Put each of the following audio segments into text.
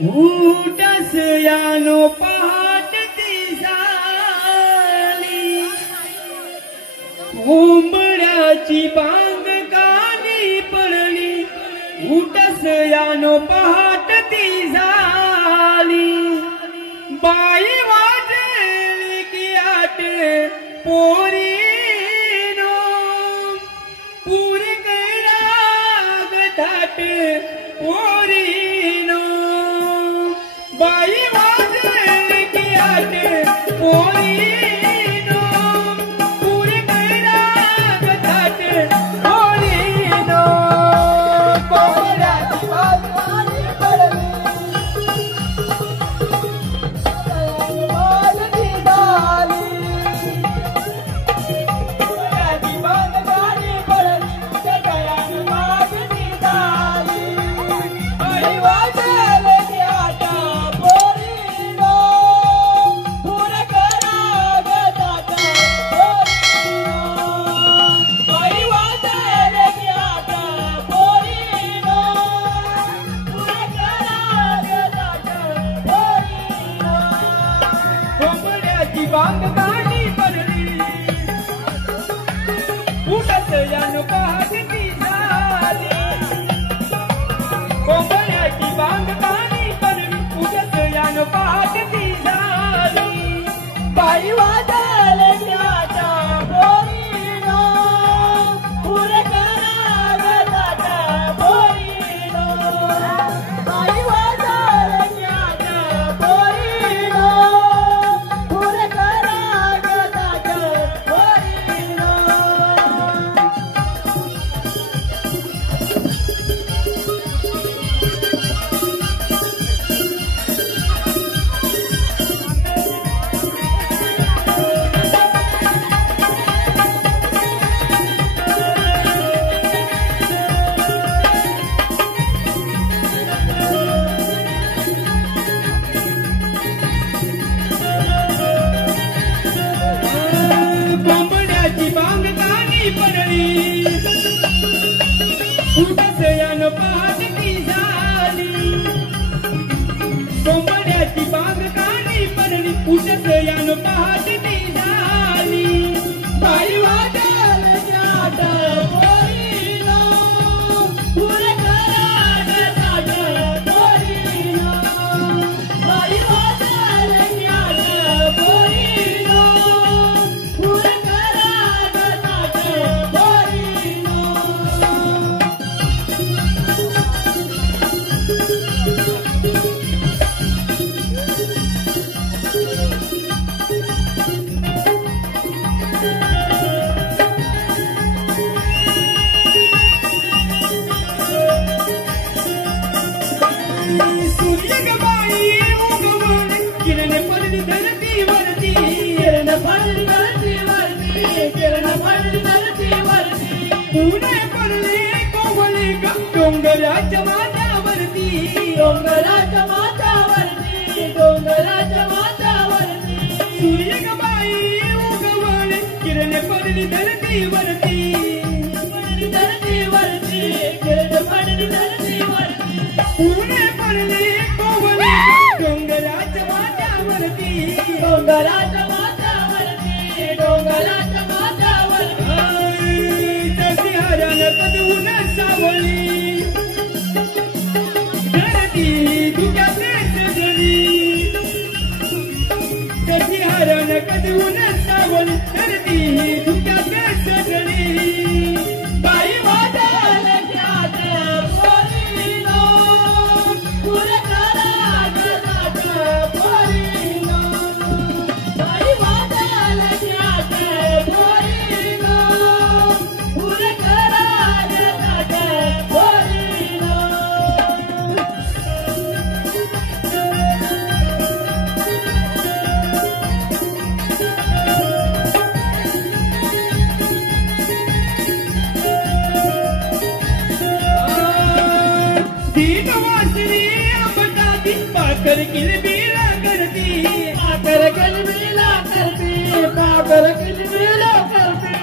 उठस यानो पहाटती झाली कोंबड्याची बांग कानी पडली उठस यानो पहाटती झाली बाई वाजली की आट पोरीनो पूर कैराग थाट पोरीनो बाई वाजली की आट पोरीनो पूर कैराग थाट पोरीनो कोंबड्याची बांग कानी पडली बांग कानी पडली उठस यानो पहाटती झाली कोंबड्याची बांग कानी पडली उठस यानो पहाटती झाली बाई वाजले आता पोरीनो पूर कराग थाट पोरीनो बाई वाजले आता पोरीनो बांग कानी पडली उठस यानो पहाटती झाली कोंबड्याची बांग कानी पडली उठस यानो पहाटती झाली बाई वाजले आता पोरीनो पूर कराग थाट पोरीनो बाई वाजले आता पोरीनो पूर सूर्य गबाई उगवण किरण पडली धरतीवरती किरण पडली धरतीवरती किरण पडली धरतीवरती पुणे पडले कोवळे डोंगराच्या माथ्यावरती डोंगराच्या माथ्यावरती डोंगराच्या माथ्यावरती सूर्य गबाई उगवण किरण पडली धरतीवरती पडली धरतीवरती किरण पडली धरतीवरती पुणे पडले कोवळे डोंगराच्या माथ्यावरती डोंगराच्या माथ्यावरती डोंगराच्या माथ्यावरती जशी हरण कदवून सावली धरती धुक्याने सजली जशी हरण कदवून सावली धरती धुक्याने सजली बाई वाजले आता पोरीनो पूर कराग थाट पोरीनो बाई वाजले आता पोरीनो पूर कराग थाट पोरीनो दीन वासरी अमटाती पाकर किलबिला करती पाकर किलबिला करती पाकर किलबिला करती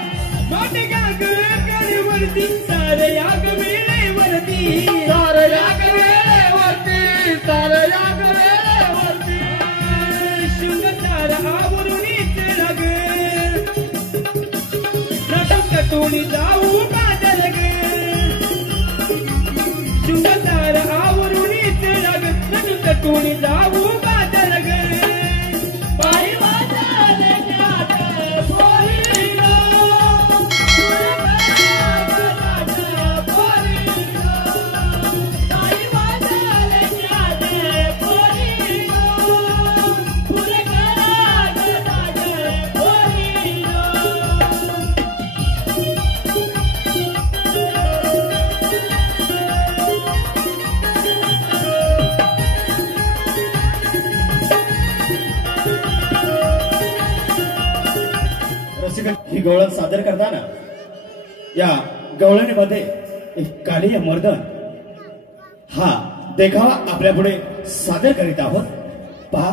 मोठी गाग करवरती सारे याग वेळेवरती सारे याग वेळेवरती सारे याग तटून जाऊ बादल गे शिवतार आवरुणीच राग नटू तटून जाऊ बादल गे पायी वादळ ज्ञात पोरीनो ही गवळण सादर करताना या गवळणीमध्ये एक कालीय मर्दन हा देखावा आपल्या पुढे सादर करीत आहोत. पहा.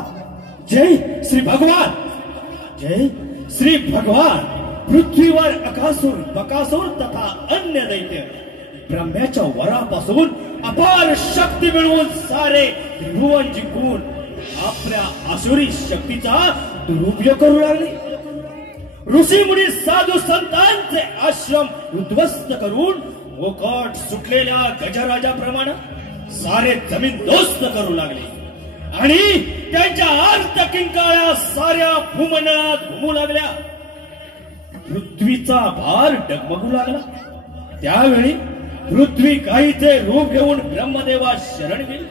जय श्री भगवान, जय श्री भगवान. पृथ्वीवर अकासूर बकासूर तथा अन्य दैत्य ब्रह्म्याच्या वरापासून अपार शक्ती मिळवून सारे त्रिभुवन जिंकून आपल्या आसुरी शक्तीचा दुरुपयोग करू लागले. ऋषी मुनी साधू संतांचे आश्रम उद्ध्वस्त करून मोकाट सुटलेल्या गजराजाप्रमाणे सारे जमीन दोस्त करू लागले आणि त्यांच्या अर्थ किंकाळ्या साऱ्या भूमंडळात घुमू लागल्या. पृथ्वीचा भार डगमगू लागला. त्यावेळी पृथ्वी काहीचे रूप घेऊन ब्रह्मदेवास शरण गेली.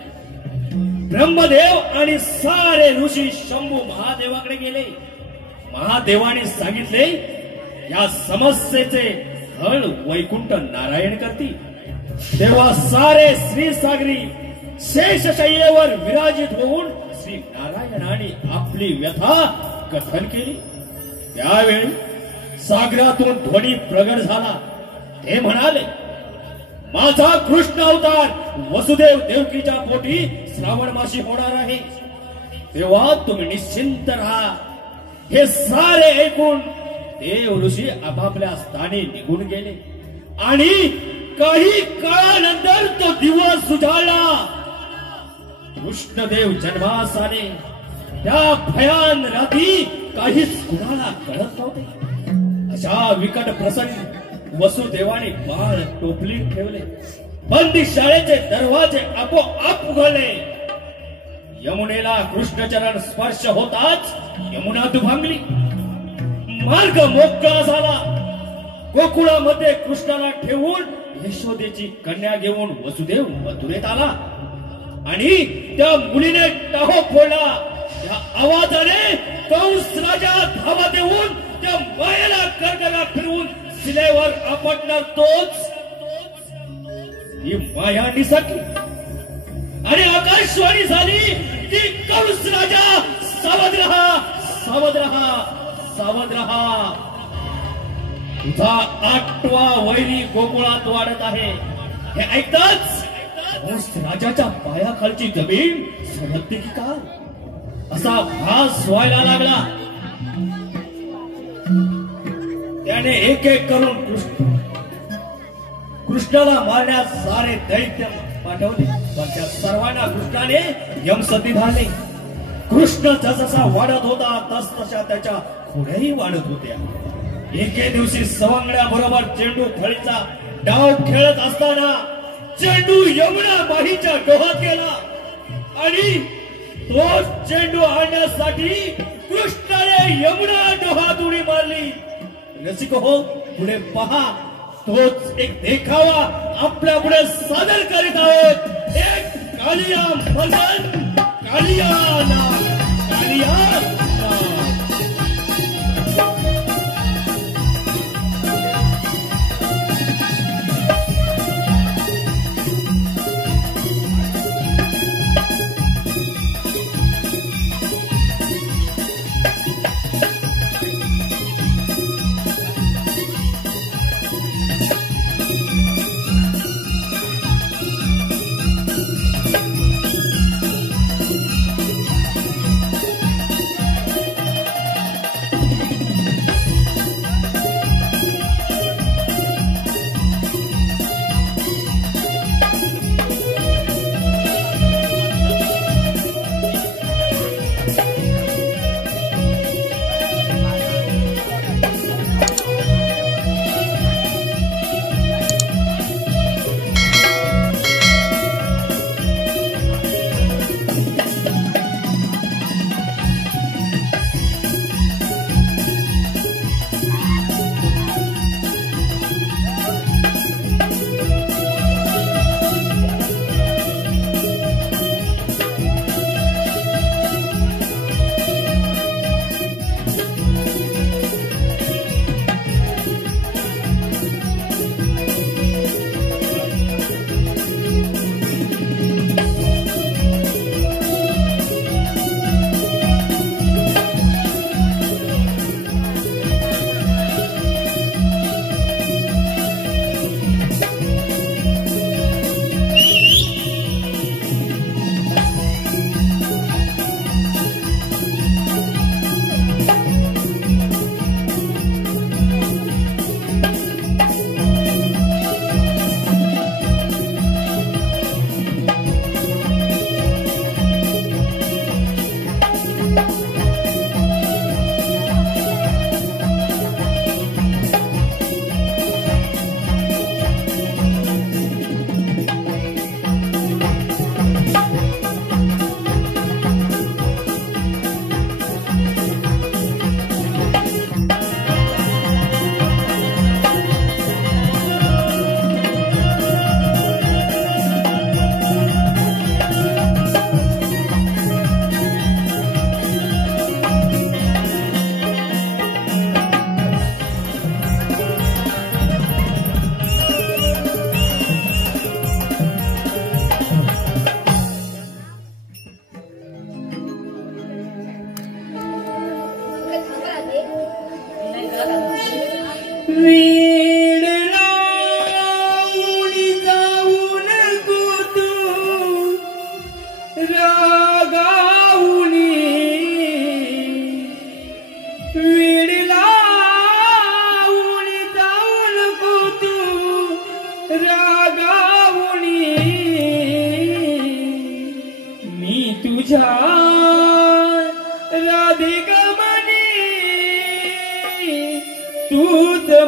ब्रह्मदेव आणि सारे ऋषी शंभू महादेवाकडे गेले. महादेवाने सांगितले या समस्येचे हळ वैकुंठ नारायण करतील. तेव्हा सारे श्रीसागरी शेषशय्येवर विराजित होऊन श्री नारायणाने आपली व्यथा कथन केली. त्यावेळी सागरातून ध्वनी प्रगट झाला. ते म्हणाले माझा कृष्ण अवतार वसुदेव देवकीच्या पोटी श्रावण मासी होणार आहे. तेव्हा तुम्ही निश्चिंत राहा. हे सारे ऐकून देव ऋषी आपापल्या स्थानी निघून गेले आणि काही काळानंतर तो दिवस उजाडला. कृष्णदेव जन्मास आले. त्या भयान रात्री काहीच कुणाला कळत नव्हते. अशा विकट प्रसंग वसुदेवाने बाळ टोपलीत ठेवले. बंदी शाळेचे दरवाजे आपोआप उघडले. यमुनेला कृष्णचरण स्पर्श होताच यमुना दुभांगली. मार्ग मोकळा झाला. गोकुळामध्ये कृष्णाला ठेवून यशोदेची कन्या घेऊन वसुदेव मथुरेत आला आणि त्या मुलीने टाहो फोडला. त्या आवाजाने कंस राजा धावा देऊन त्या मायेला गरगरा फिरवून शिलेवर आपटणार. तोच ही माया निसटली आणि आकाशवाणी झाली की कंस राजा सावध रहा, सावध रहा, सावध रहा. तुझा 8वा वैरी गोकुळात वाढत आहे. हे ऐकताच कंस राजाच्या पायाखालची जमीन सरकते की काय असा भास व्हायला लागला. त्याने एक एक करून कृष्णाला मारण्यास सारे दैत्य पाठवले. पण त्या सर्वांना कृष्णाने यमसती धाडले. कृष्ण जसा वाढत होता तस तशा त्याच्या पुढेही वाढत होत्या. एके दिवशी सवंगड्या बरोबर चेंडू फळीचा डाव खेळत असताना चेंडू यमुना माहीच्या डोहात गेला आणि तो चेंडू आणण्यासाठी कृष्णाने यमुना डोहात उडी मारली. रसिक हो, पुढे पहा. तोच एक देखावा आपल्या पुढे सादर करीत आहोत. एक कालिया मर्दन, कालिया नाग, कालिया नाग.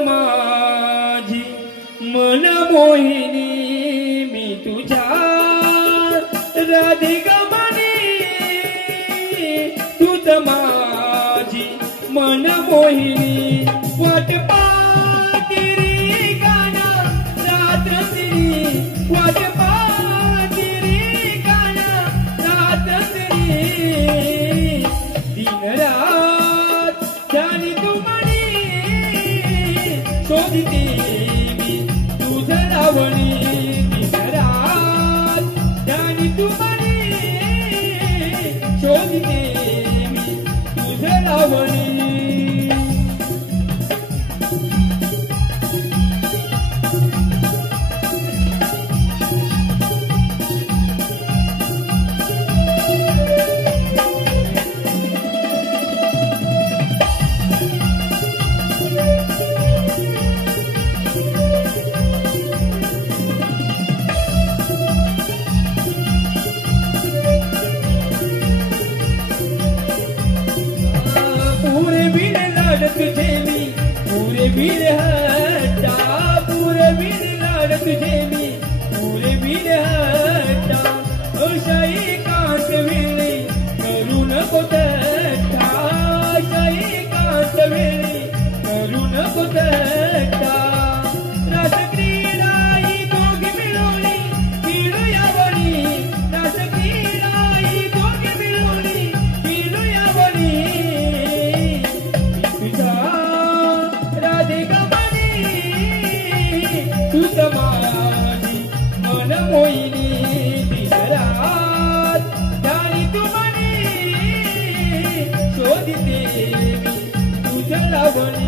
माझी मन मोहिनी मी तुझ्या राधिका म्हणी तूच माझी मन मोहिनी वाट पाहती रे गाना रात्री वाट पाहती रे गाना रात्री दिन रात जानी तू म्हणी शोधते मी तुझ लावणी दिन रात जानी तू म्हणी शोधते मी तुझ लावणी तुझे मी पूरे वीर हट्टा पूरे वीर लाड तुझे मी पूरे वीर हट्टा शाही कांत वेळी करू नको तट्टा शाही कांत वेळी करू नको तट्टा रास क्रीडा ही दोघी मिळवली खेळू यावणी रास क्रीडा ही दोघी मिळवली खेळू यावणी राधिका म्हणी तूच माझी मन मोहिनी दिन रात जाणी तू म्हणी शोधते मी तुझ लावणी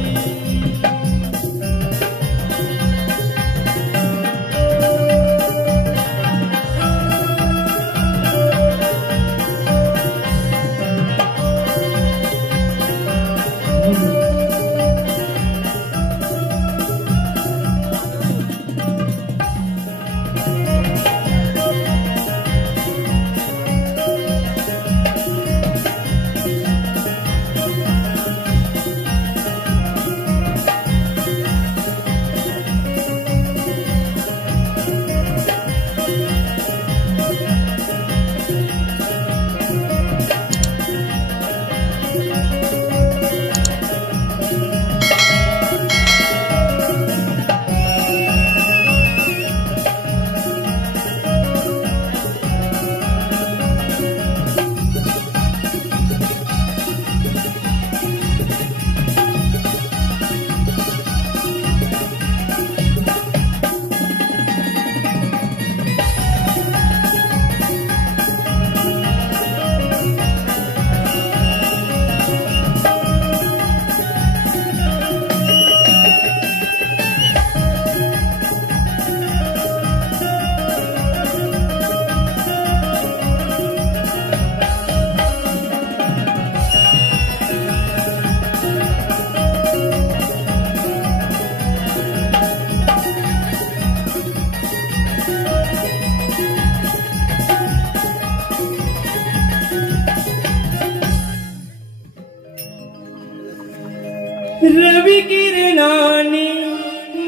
रवि किरणानी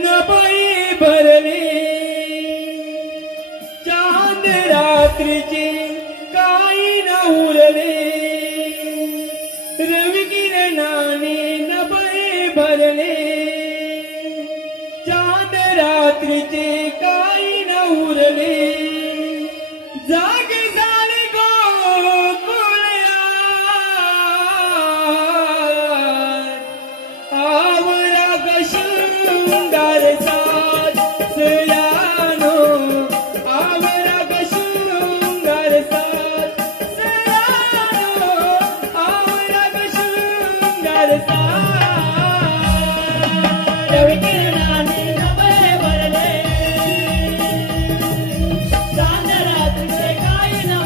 नभई भरले चांद रात्रीचे काही न उरले रवि किरणानी नभई भरले चांद रात्रीचे काही न उरले जागे झाले गोकुळ्या आवराग शृंगार साज सयानो आवराग शृंगार साज सयानो आवराग शृंगार साज रवि किरणाने नभई भरले चांद रात्रीचे काही न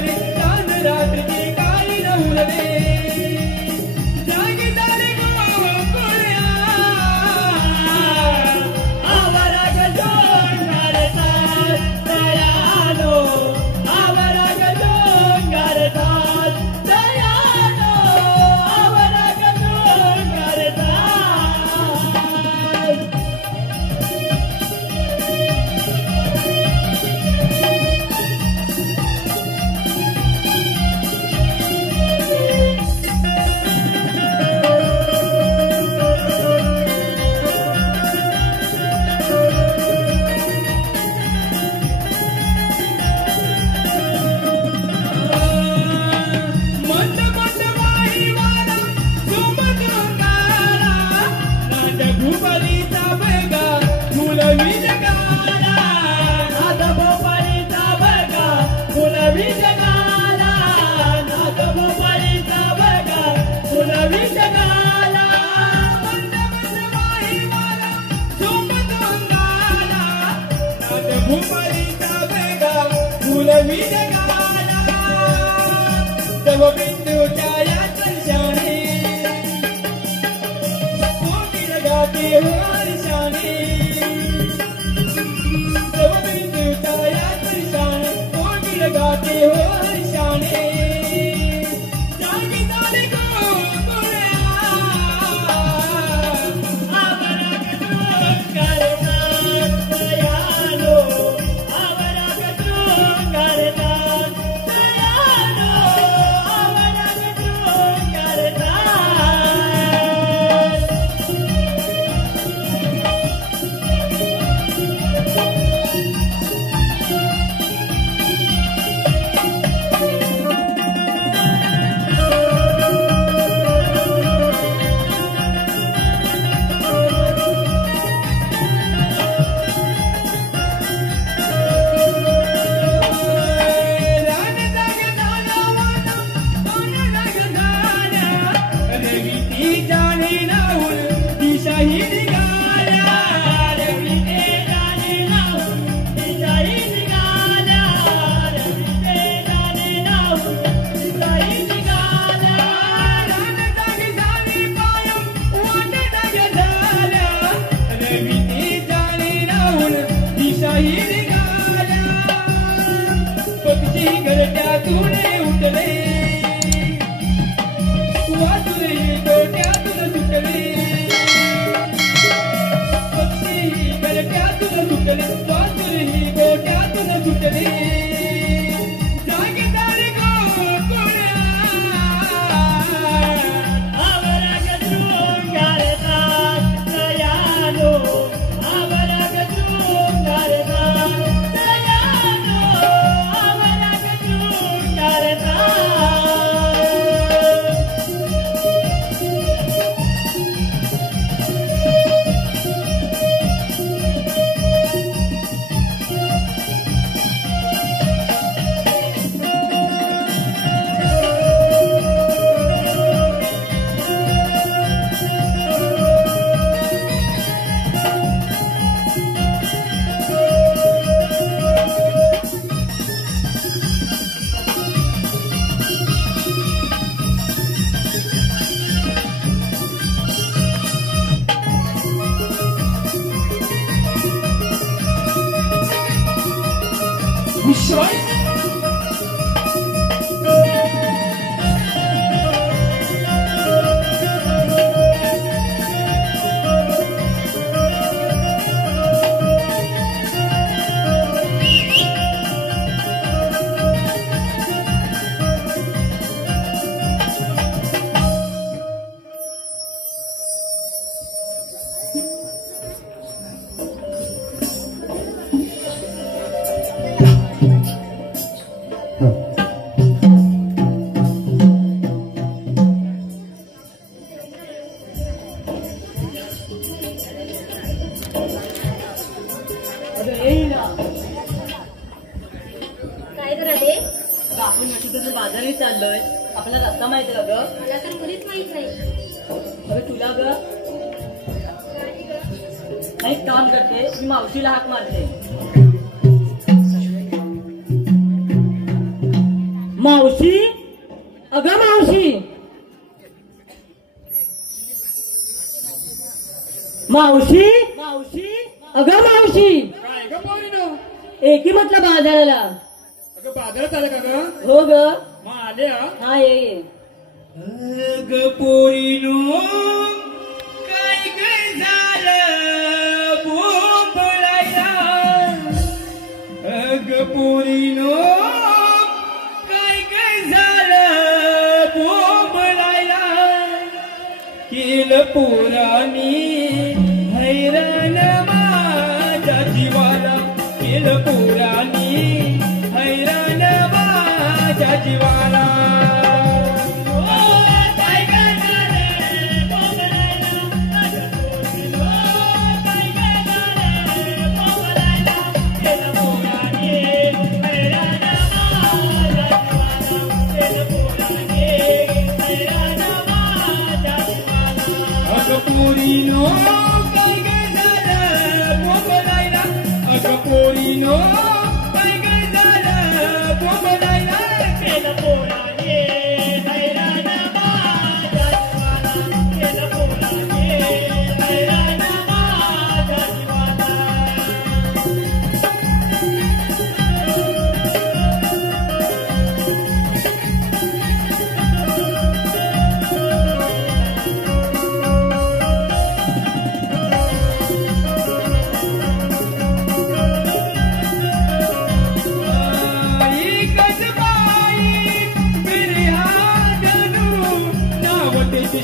उठले तान रात्री काही न उरले जागी झाले गोकुळ्या आवरा गजोंगार दयानो आवरा गजोंगार दयानो आवरा गजोंगार तव बिंदूच्या या चलशाने कोकिल गाते हर्षाने तव बिंदूच्या या चलशाने कोकिल गाते हर्षाने जागी झाले गोकुळ्या आवरा गजोंगार दयानो आवरा गजोंगार बाजारात चाललोय. आपला रस्ता माहिती का ग? मला तर मुलीच माहित नाही. अरे तुला ग? एक काम करते, मी मावशीला हाक मारते. मावशी अगं मावशी मावशी मावशी अगं मावशी काय ग पोरीनो एकी म्हटलं बाजाराला अगं बाजारात आलं का ग हो ग मग आले हा ये अग पोरीनो काय काय झालं बोंबलायला अग पोरीनो काय काय झालं बोंबलायला केलं पोरानी हैराण माझ्या जीवाला केलं पोरानी हैराण माझ्या जीवाला पोरीनो काय काय झालं बोंबलायला अगं पोरीनो काय काय झालं बोंबलायला केलं पोराने हैराण माझ्या जीवाला केलं पोराने हैराण माझ्या जीवाला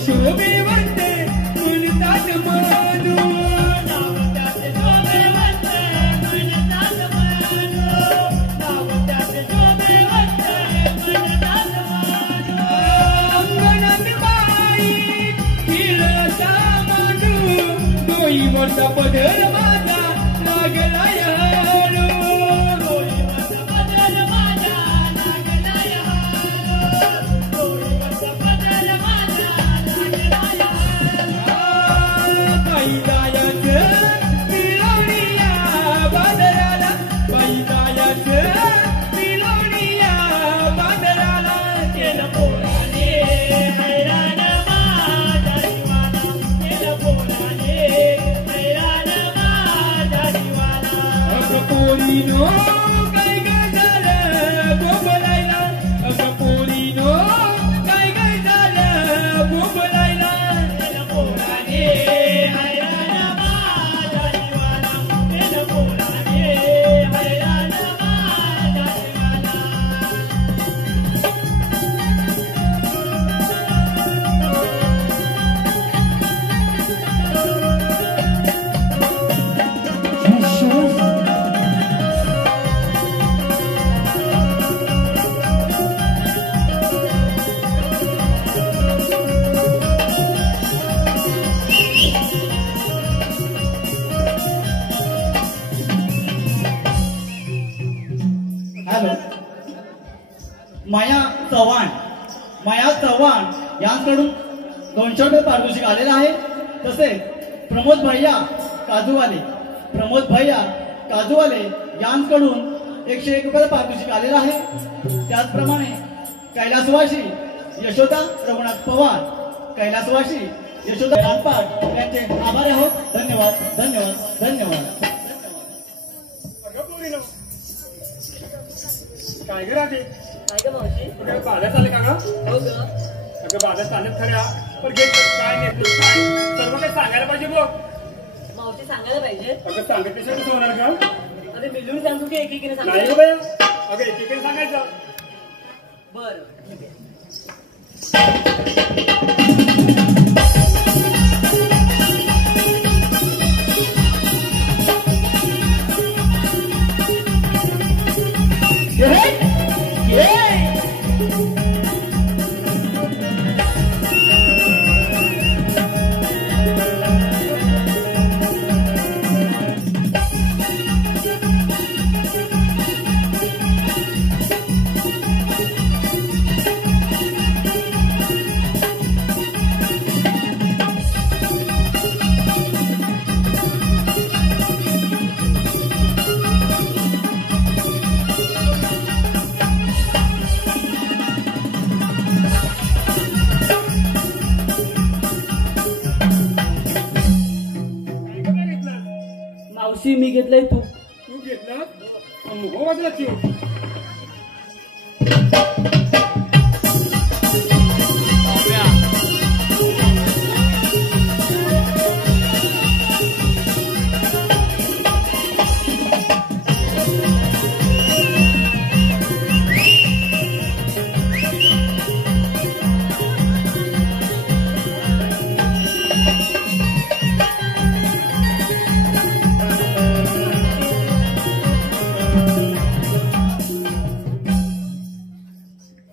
शोभे वाटते म्हणतात मानू नावत्यात शोभे वाटते म्हणतात मानू नावत्यात शोभे वाटते म्हणतात मानू अंगणात बाई हिळसा मांडू डोईवरचा पदर माझा लागलाय हाडू डोईवरचा पदर माझा लागलाय हाडू डोईवरचा पदर माझा पोरीनो काय काय झालं बोंबलायला अगं पोरीनो काय काय झालं बोंबलायला केलं पोराने हैराण माझ्या जीवाला केलं पोराने हैराण माझ्या जीवाला हॅलो माया चव्हाण यांकडून 200 रुपये पारितोषिक आलेलं आहे. तसेच प्रमोद भैया काजूवाले यांकडून 101 रुपये पारितोषिक आलेलं आहे. त्याचप्रमाणे कैलासवासी यशोदा रघुनाथ पवार कैलासवासी यशोदा रानपाट यांचे आभारी आहोत. धन्यवाद धन्यवाद धन्यवाद. काय ग राहते काय ग मावशी बाजार चालले का ग हो ग अगं बाजार चालत खऱ्या पण घे काय नेतो काय सर्व काही सांगायला पाहिजे बघ मावशी सांगायला पाहिजे अगं सांगितल्याशिवाय कसं होणार का अरे मिळून सांगू की एकीकडे नाही सांगायला ग बाया अगं एकीकडे सांगायचं बरं मावशी मी घेतलंय तू. तू घेतला हो बाजूला चिव.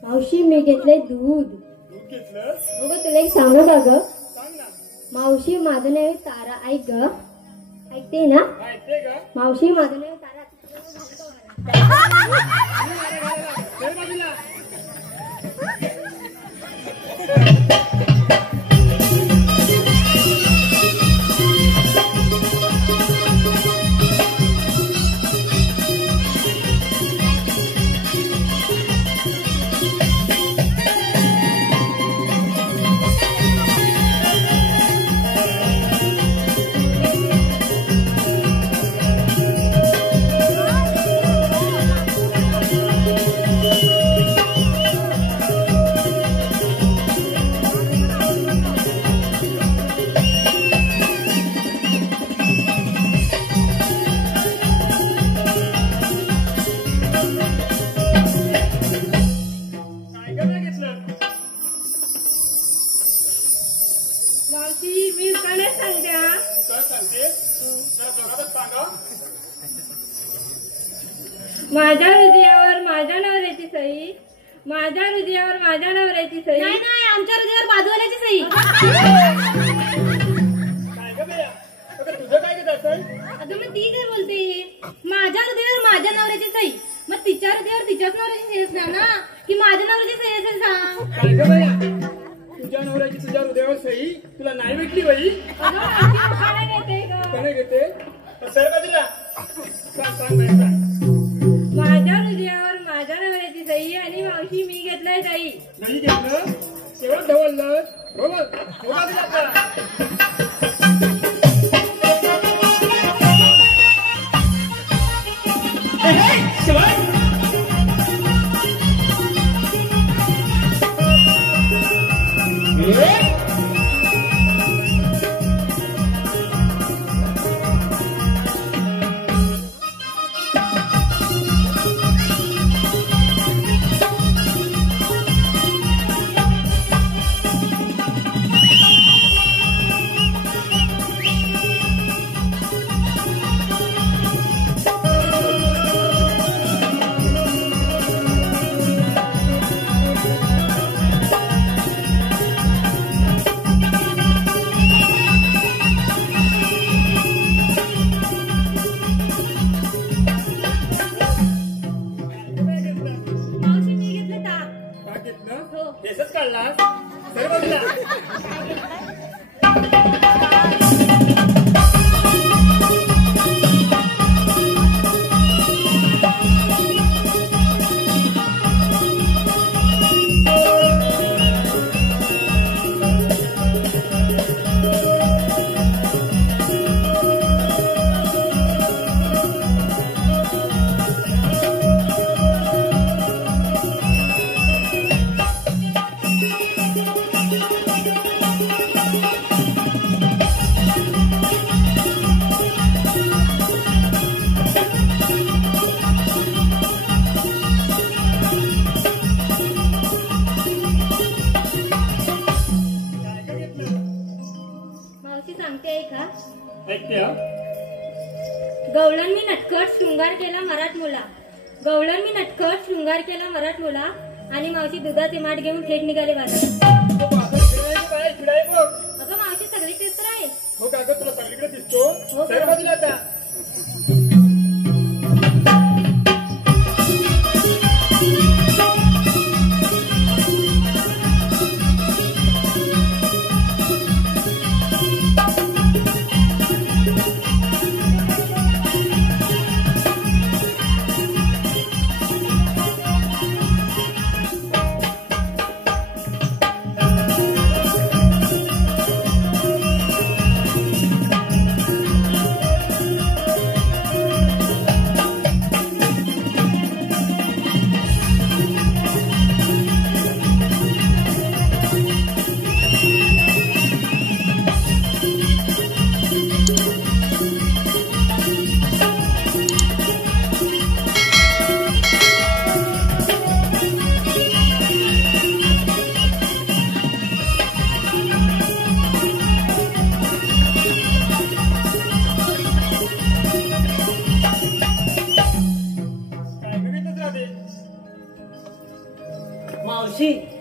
मावशी मी घेतलंय दूध. दूध घेतलंस? हो ग तुला एक सांगू का ग? सांग ना. मावशी माझं नाव तारा. ऐक ग, ऐकते ना? काय ते का? मावशी माझं नाव तारा. चल बाजूला. काय काय घेतलं? मावशी मी काय सांगते हा? काय सांगते? जरा जोरातच सांगा. माझ्या हृदयावर माझ्या नवऱ्याची सही. माझ्या हृदयावर माझ्या नवऱ्याची सही. नाही नाही आमच्या हृदयावर बाजूवाल्याची सही. काय ग बेया? अगं तुझं काय घेत असेल? अगं मग ती काय बोलते? माझ्या हृदयावर माझ्या नवऱ्याची सही. मग तिच्या हृदयावर तिच्याच नवऱ्याची सही असणार ना, की माझ्या नवऱ्याची सही असेल सांग. काय ग बेया? तुझ्या नवऱ्याची तुझ्या हृदयावर सही तुला नाही भेटली बाई? अगं, मावशी उखाणा घेते ग. कोणी घेते? सर बाजूला. सांग सांग बाई सांग. माझ्या हृदयावर माझ्या नवऱ्याची सही आणि मावशी मी घेतलंय सही. नाही घेतलं? तेवढं ढवळलं? बरोबर. हो बाजूला आता. मावशी मी घेतलं ताक. काय घेतलं? हो. केसच काढलास? सर बाजूला. मावशी सांगते ऐका. ऐकते हा? गवळण मी नटखट शृंगार केला मराठमोला. गवळण मी नटखट शृंगार केला मराठमोला आणि मावशी दुधाचे माठ घेऊन थेट निघाले बाजारात. तो बाजार इकडे आहे की काय? इकडे आहे बघ. अगं मावशी सगळी तेच तर आहे. हो का ग? तुला सगळीकडे दिसतो. हो सर का? बाजूला आता.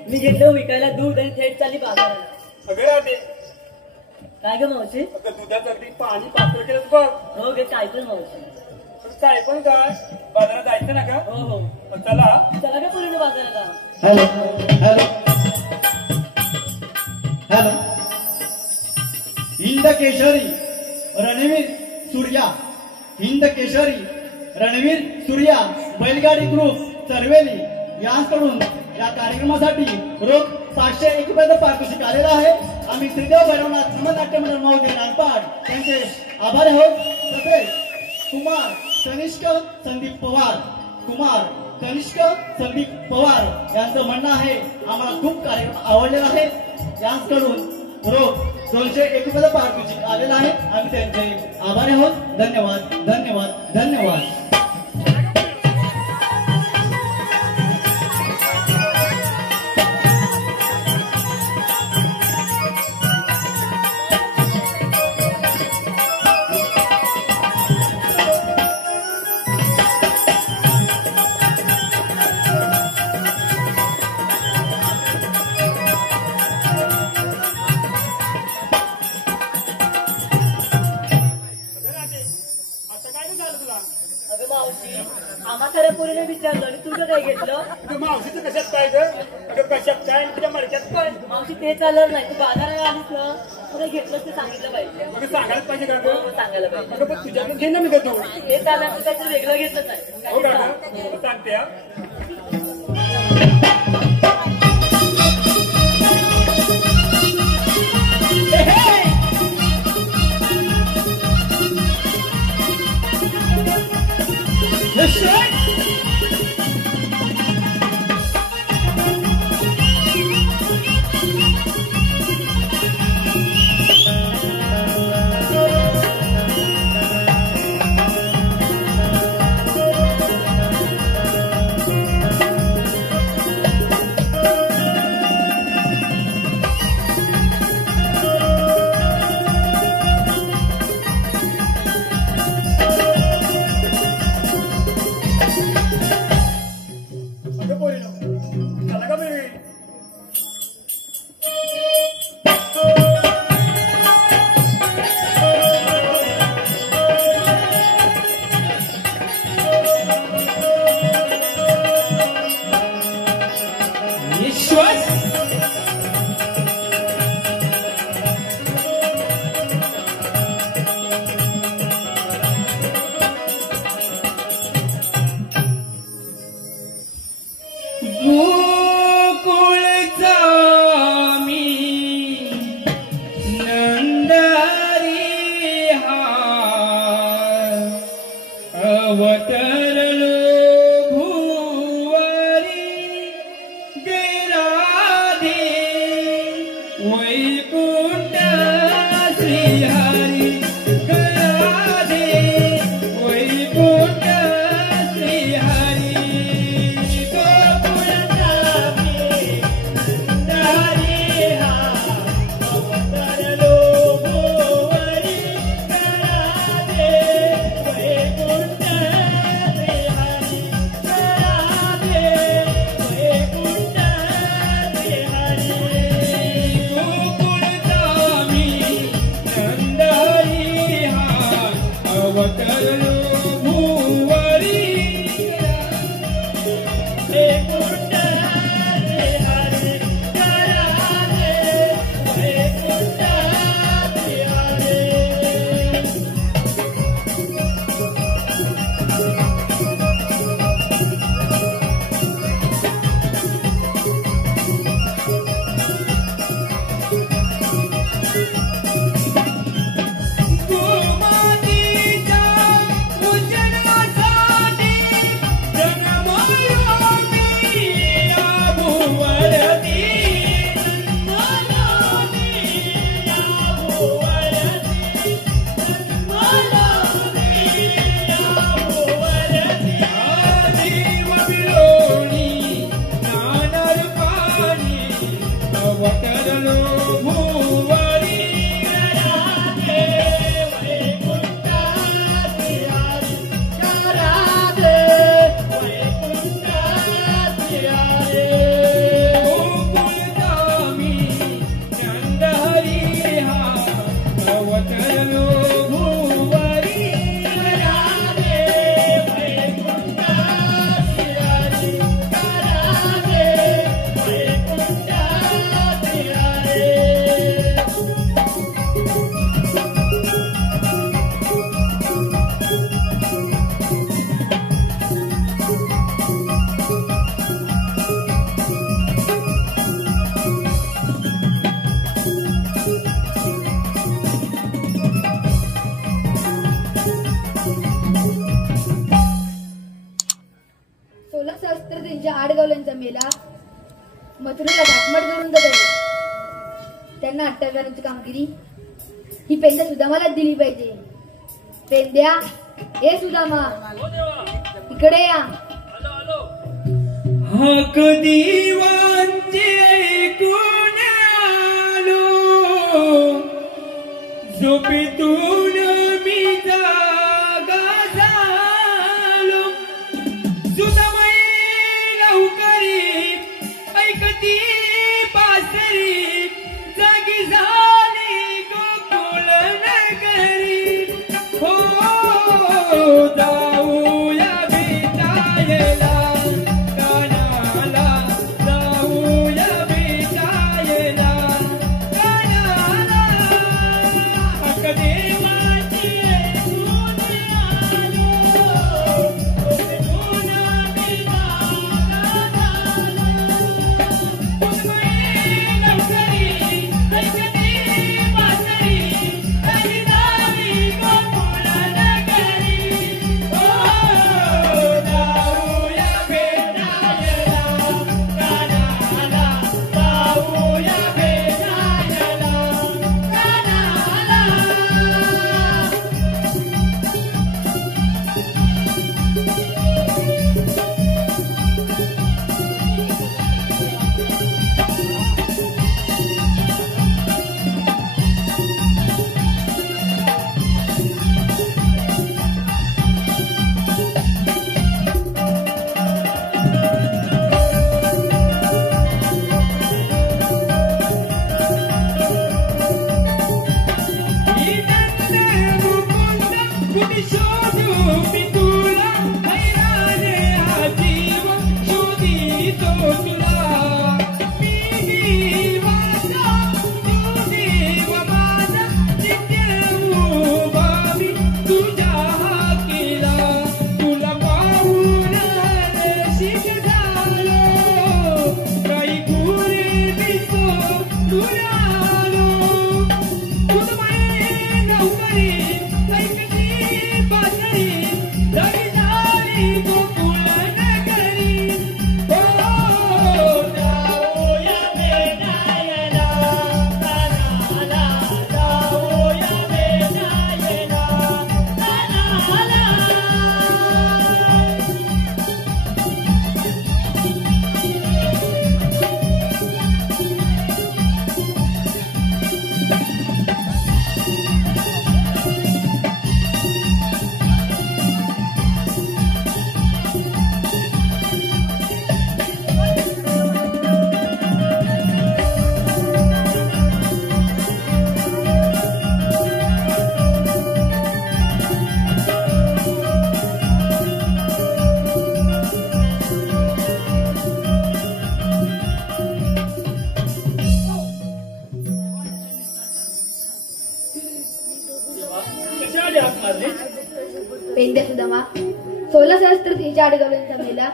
मी घेतलं विकायला दूध आणि थेट चालली बाजाराला. अगं राहते काय ग मावशी? अगं दुधाचं अगदी पाणी पातळ केलंच बघ. हो गे काय पण मावशी. काय पण काय बाजारात जायचं ना का? हो हो चला चला का पूर्ण बाजाराला. Hello hello hello. हिंद केशरी रणवीर सूर्या, हिंद केशरी रणवीर सूर्या बैलगाडी ग्रुप चरवेली यांकडून या कार्यक्रमासाठी रोख 501 रुपयाचं पारितोषिक आलेलं आहे. आम्ही श्रीदेव भैरवनाथ नाट्य मंडळ महोदय नानपाड त्यांचे आभारी आहोत. तसेच कुमार कनिष्क संदीप पवार, कुमार कनिष्क संदीप पवार यांचं म्हणणं आहे आम्हाला खूप कार्यक्रम आवडलेला आहे. यांकडून रोख 201 रुपयाचं पारितोषिक आलेलं आहे. आम्ही त्यांचे आभारी आहोत. धन्यवाद धन्यवाद धन्यवाद. अगं मावशी आम्हा साऱ्या पोरीने विचारलं आणि तुझं काय घेतलं? अगं मावशीचं कशात काय ग? अगं कशात काय आणि तुझ्या मडक्यात काय? मावशी ते चाललं नाही. तू बाजाराला आलीस ना तुला घेतलंच ते सांगितलं पाहिजे. अगं सांगायला पाहिजे का हो, गं? हो, सांगायला पाहिजे. अगं पण तुझ्याकडे घे ना मी देतो. हे चाललं तू काहीतरी वेगळं घेतलं नाही. हो का गं? सांगते हा. अगं पोरीनो, चला का बे? गोकुळचा मी नंदारी हा अवतरलो भुवारी गेला आडगवल्यांचा मेला मथुरेला घाटमाट करून जाते त्यांना अटक करण्याची कामगिरी ही पेंद्या सुदामाला दिली पाहिजे. पेंद्या हे सुदामा इकडे या. हाक दिवांचे ऐकून आलो झोपेतून मी जागा झालो. सुदामाई लवकरी ऐकती पासरी जागी झाली गोकुळ नगरी. हो जाऊया भेटायला पेंद्या सुदामा 16 सहस्त्र तिच्या आडगवल्यांचा मेला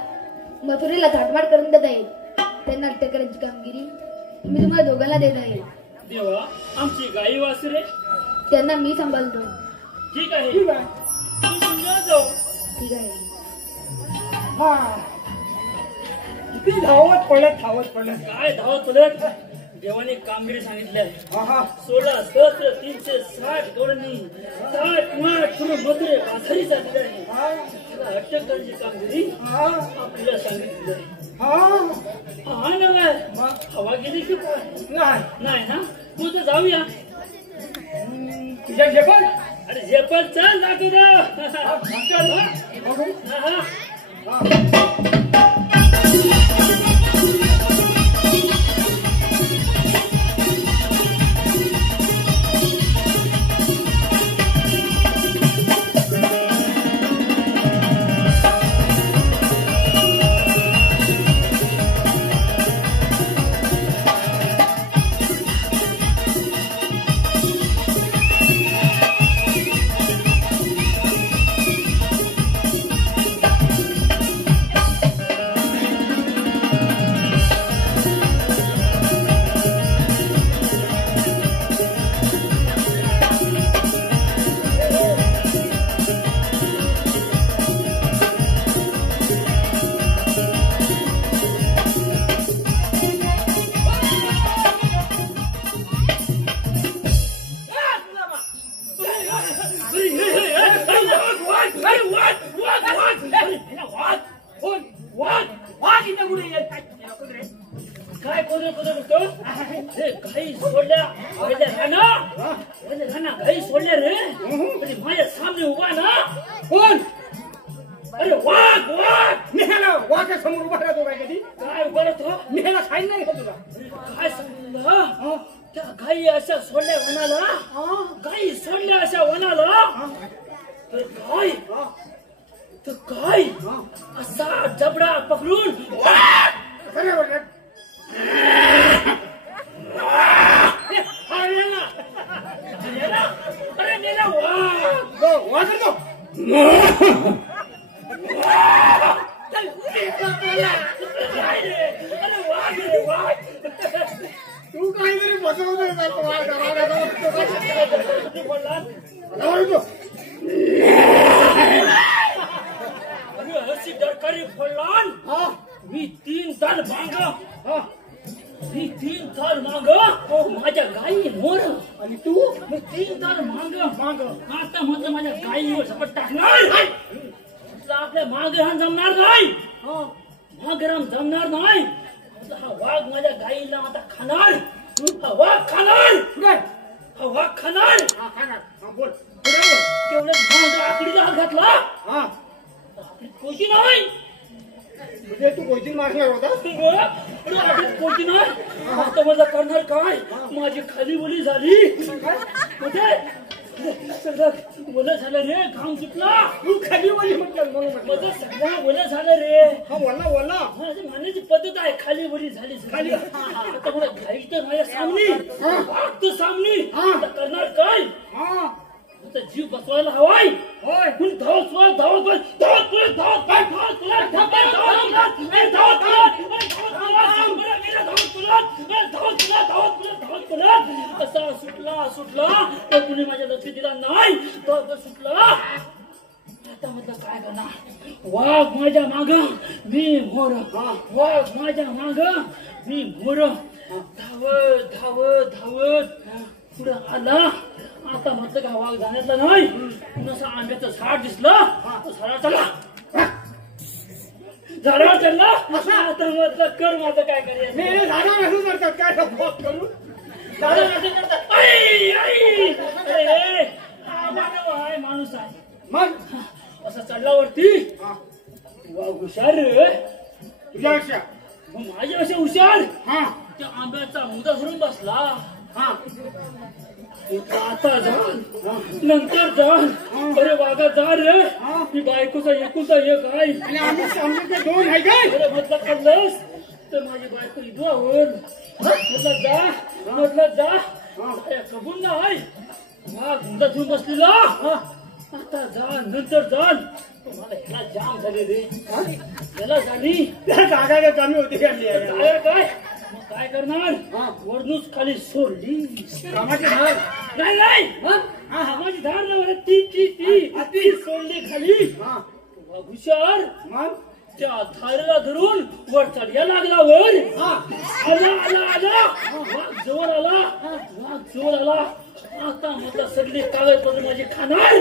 मथुरेला थाटमाट करून देता येईल त्यांना अटक करायची कामगिरी मी तुम्हाला दोघांना देत आहे. देवा आमची गाई वासरे त्यांना मी सांभाळतो. ठीक आहे तू पुण्याला जाऊ. ठीक आहे. किती धावत पडत काय धावत पडत देवाने कामगिरी सांगितली आहे. 16 सहस्त्र 360 गवळणी 60 माठ करून मथुरे पाथरी झालेली आहे. त्याला अटक करायची कामगिरी आपल्याला सांगितली आहे. हा नव्हे हवा गेली की काय नाही ना तू तर जाऊया तुझ्या झेपल. अरे झेपल चल दाखव. सांगतो अरे गाई सोडल्या राणा गाई सोडल्या रे अरे माझ्या सामने उभा ना कोण अरे वाघ निघाला वाघ समोर उभा राहतो काय कधी काय उभा राहतो निघाला खाईल नाही का तुला काय सांगितलं त्या गाई अशा सोडल्या वनाला गाई सोडल्या अशा वनाला तर काय असा जबडा पकडून अरे मेरा वाघ तू काहीतरी बसवतोय हसी डरकारी फळलान मी 3 तार माग माझ्या गाई मोर आणि तू मी 3 तार माग आता म्हटलं माझ्या गाईवर सपट टाकणार आपल्या मागराम जमणार नाही मागराम जमणार नाही हा वाघ माझ्या गाईला आता खाणार हा वाघ खाणार बोल केवढं भांग आकडीला हात घातला कोची नाही म्हणजे तू कोणती मारणार होता कोची नाही आता माझा करणार काय माझी खाली बोली झाली म्हणजे सगळं बोला झालं रे घाम सुटला तू खाली बोली म्हटलं माझं सगळं बोला झालं रे बोला म्हणण्याची पद्धत आहे खाली बोली झाली खाली आता मला घाई तर माझ्या सामने आता करणार काय जीव बसवायला हवाय धावत असा सुटला तर कुणी माझ्या लक्ष दिला नाही तो सुटला आता म्हटलं काय करणार वाघ माझ्या माग मी मोर वाघ माझ्या माग मी मोर धावत पुढं आला आता म्हटलं का वाघ जाण्यातला नाही असं आंब्याचं झाड दिसलं तो झाडावर चढला आता म्हटलं कर माझं काय करायचं झाडावर असं करतात काय करून माणूस आहे मग असं चढल्यावरती वाघ हुशार रे तुझ्यापेक्षा माझ्यापेक्षा हुशार त्या आंब्याचा मुदा धरून बसला आता जा नंतर जा अरे वाघा जा रे मी बायकोचा एकुलता एक आहे आमचे 2 आहे काय अरे म्हटलं कळलंस तर माझी बायको इथवा होईल म्हटलं जा कबूल ना आहे वाघ मुदा धरून बसलेला आता जा नंतर जा मला ह्याला जाम झाले रे ह्याला झाली जागा कमी होती काय मग काय करणार वरनूच खाली सोडली कामाची धार नाही माझी धार ना ती सोडली खाली हुशार मग त्या धारेला धरून वर चढया लागला वर आला वाघ जवळ आला आता म्हटलं सगळी कागदपत्र माझी खाणार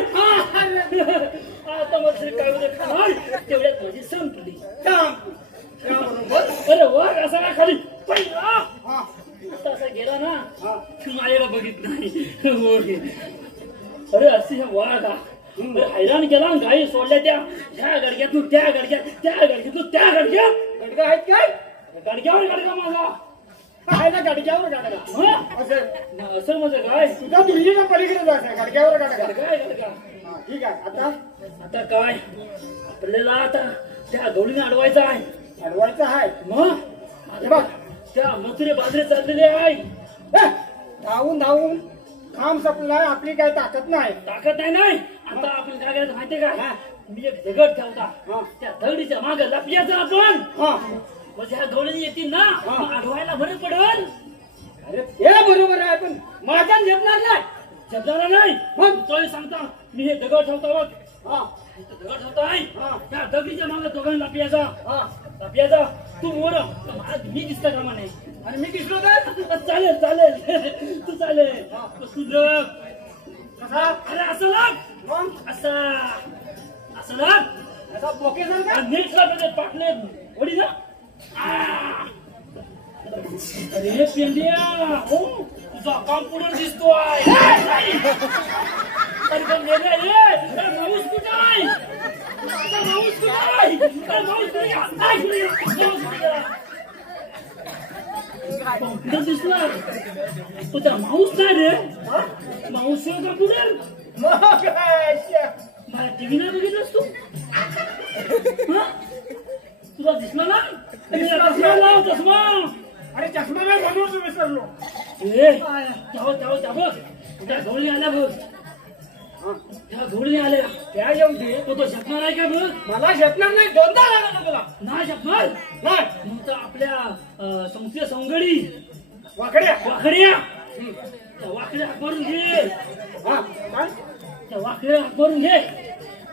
आता मग सगळी कागद खाणार तेवढ्यात माझी संपली अरे वाघ असा ना खाली पहिला आता असा गेला ना माझ्याला बघित नाही अरे अशी वाघ हैराण केला गाई सोडल्या त्या गडक्यातून त्या गडक्यातून त्या गडक्यात गडका आहेत काय गडक्यावर गडका माझा पाहायला गडक्यावर गाडगा असं माझं काय तुझ्या दुर्जीला पलीकडे जायचं गडक्यावर गाडगा काय गडका ठीक आहे आता काय आपल्याला आता त्या गवळीने अडवायचं आहे मग त्या मथुरे बाजरे चाललेले आहे धावून काम संपलाय आपली काय ताकद नाही आता आपण काय करायचं माहितीये का मी एक दगड ठेवता त्या दगडीच्या मागे लपल्याचं आपण म्हणजे ह्या गवळणी येतील ना अडवायला बरं पडल अरे ते बरोबर आहे पण माझ्या झेपणार नाही मग तो सांगता मी हे दगड ठेवता बघ दगड ठेवताय त्या दगडीच्या मागे दोघांना लपयाचा तू मोर मी दिसता कामा नाही आणि मी दिसलो तर चालेल तू चालेल सुधर अरे असं लाग असं लाग बोके नीट पाटले वडी ना अरे पेंड्या हो तुझा कॉम्प्युटर दिसतोय. अरे पण वेगळा ये माऊस कुठे आहे. माऊस कुठे आहे. माऊस कुठे कॉम्प्युटर दिसला. तुझा माऊस नाही रे. माऊस कॉम्प्युटर मला टीव्ही नाही बघितलंस तू. तुला दिसला ना. चष्मा लाव चष्मा. अरे चष्मा नाही म्हणून विसरलो. त्या गवळी आल्या बघ. त्या गवळी आल्या त्या येऊ दे. तो शकणार आहे का बघ. मला झेपणार नाही. दोनदा लागला तुला. नाही शकणार नाही. मग तर आपल्या संस्थेय सौंगडी वाकड्या वाकड्या त्या वाकड्या करून घे. हा काय त्या वाकड्या करून घे.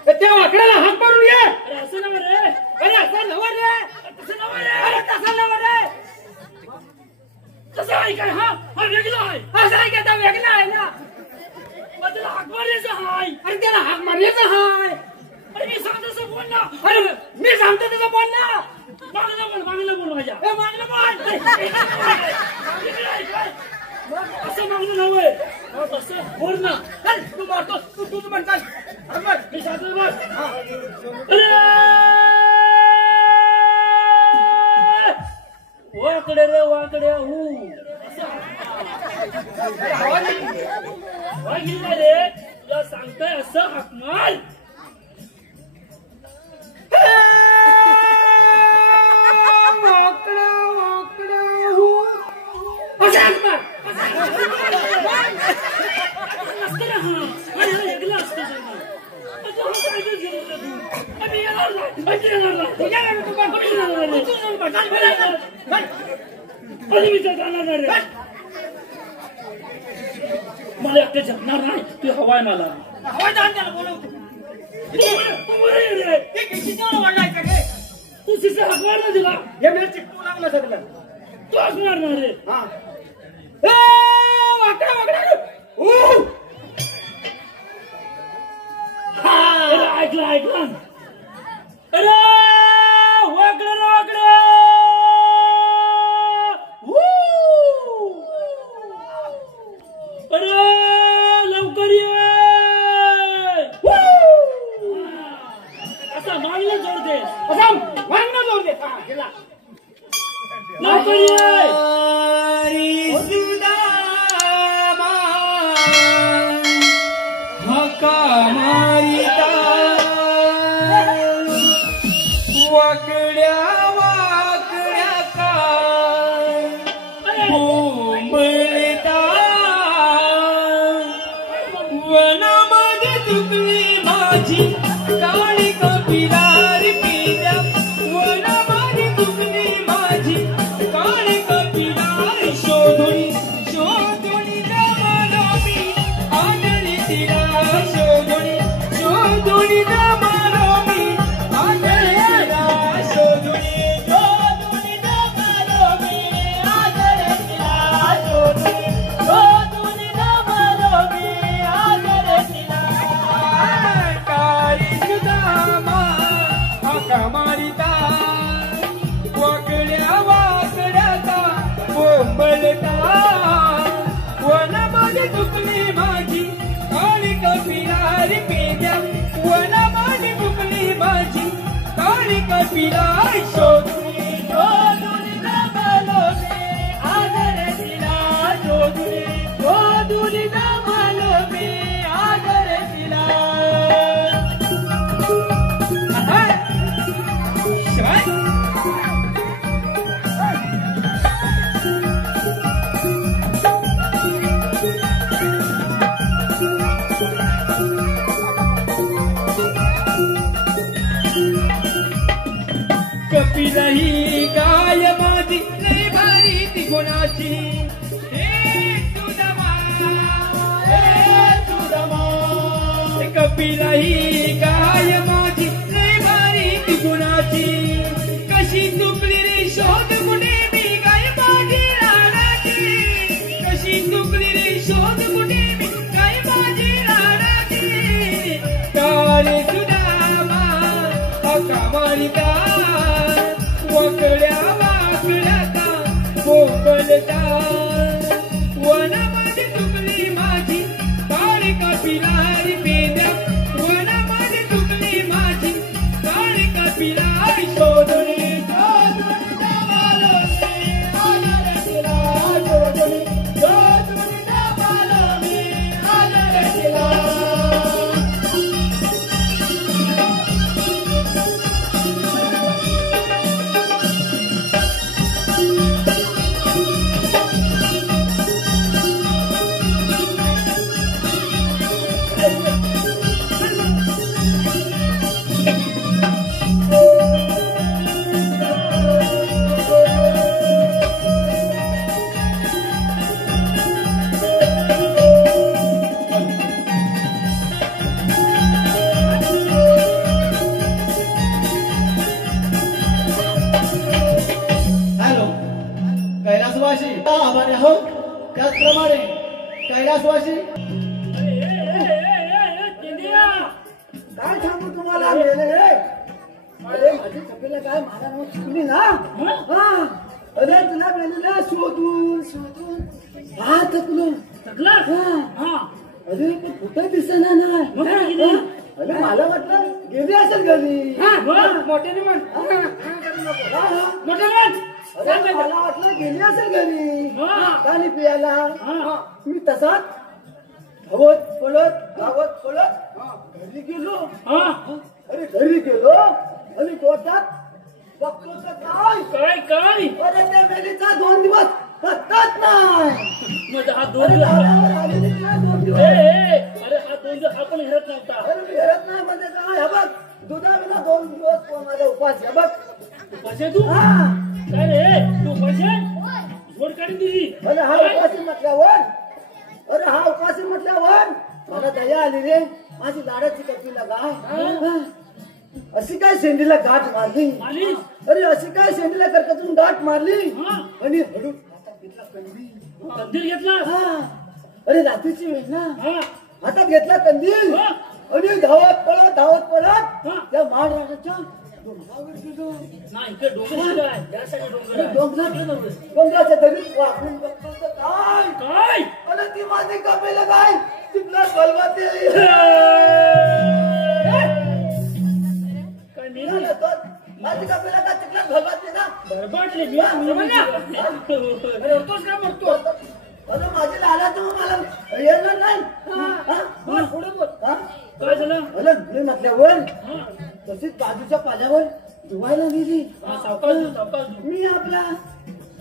त्या वाकड्याला हात मारून घे. अरे असं नव्हे रे. अरे असं नव्हे रे. तसं नव्हे रे. अरे तसं नव्हे रे. कसं आहे काय. हा हा वेगळा आहे. असं आहे की आता वेगळा आहे ना. मग त्याला हाक मारायचं हाय. अरे त्याला हाक मारायचं हाय. अरे मी सांगतो तसं बोल ना. अरे मी सांगतो तसं बोल ना. मागलं बोल माझ्या. ए मागलं बोल. असं मागलं नव्हे. तसं बोल ना. तू मारतो. तूच म्हणतास. मी सांगतो बघ. वाकडे रे वाकडे हो. वागिला रे. तुला सांगतोय असं हाक मार. वाकडा वाकडा हो. असं हाक मार. असतं ना हा. अरे वेगळं असतं सगळं. मला एकटे जगणार नाही. तू हवाय मला. हवाय त्याला बोलवतो. तू शिष्य हाक मार ना तिला. हे मला चिकटू लागलं सगळं. तू हाक मारणार रे. हा वाकडा वाकडा. ऐकलं ऐकलं. अरे वाकडं रे वाकडं. अरे लवकर ये. असा मागला जोर दे. असा मागणं जोर दे. हा गेला. लवकर ये. वाकड्या वाकड्या का बोंबलता वनामध्ये चुकली माझी काळी कपिलार पिल्या. वनामध्ये चुकली माझी काळी कपिलार. शोधून शोधून जमालो मी आदरी तिला. शोधून शोधून जमालो मी आदरी तिला. शोधून शोधून जमालो मी आदरी तिला. शोधून शोधून जमालो मी आदरी तिला. काळी सुदामा हाका मारिता वाकड्या वाकड्याचा बोंबलता. वनामध्ये चुकली माझी काळी कपिलार पेद्या. वनामध्ये चुकली माझी काळी कपिलार. शोधून शोधून जमालो मी आदर तिला. शोधून शोधून जमालो मी आदर तिला. शिवाय कपिला ही गाय माझी लई भारी ती गुणाची. हे सुदामा कपिला ही गाय माझी लई भारी ती गुणाची. कशी चुकली रे शोध कुठे मी गाय माझी राणाची. कशी चुकली रे शोध कुठे मी गाय माझी राणाची. काळे सुदामा हाका मारिता वाकड्या वाकड्याचा बोंबलता. हो त्याचप्रमाणे कैलासवासी काय सांगू तुम्हाला अरे माझी कपिला काय मला नाव चुकली ना हा अरे तुला मेलेला शोधून शोधून हा थकलो अरे पण कुठं दिसेना नाही अरे मला वाटलं गेली असेल घरी मोठ्याने म्हण अरे मला वाटलं गेली असेल घरी पाणी पियाला मी तसाच धावत पळत घरी गेलो अरे घरी गेलो आणि पोटात बघतो तर काय अरे त्या मेलीचा 2 दिवस पत्ताच नाही हा 2 दिवस अरे हा 2 दिवस आपण हेरत नव्हता अरे हेरत नाही म्हणजे काय हे बघ दुधाविना 2 दिवस कोणाचा उपास हे बघ उपास तू काय रे तू उपास जोड काढून दिली अरे हा उपासी म्हटल्यावर मला दया आली रे माझी लाडाची कपिला गाय अशी काय शेंडीला गाठ मारली अरे अशी काय शेंडीला करकतून गाठ मारली आणि हळू कंदील घेतला अरे रात्रीची वेळ ना हातात घेतला कंदील आणि धावत पळत त्या माड राजाच्या डोंगरावर गेलो नाही इकडे डोंगर आहे त्यासाठी डोंगराच्या दरीत वाकून बघतो तर काय अरे ती माझी कपिला गाय तिथला बलवाते माझी कपिला गाय तिथला भलवाते ना बरबाटले अरे होतोच का मरतो अरे माझी लाला तर मला येणार नाही पुढे बोल काय झालं अरे मी म्हटल्यावर तशीच बाजूच्या पाल्यावर धुवायला गेली सावकाश मी आपला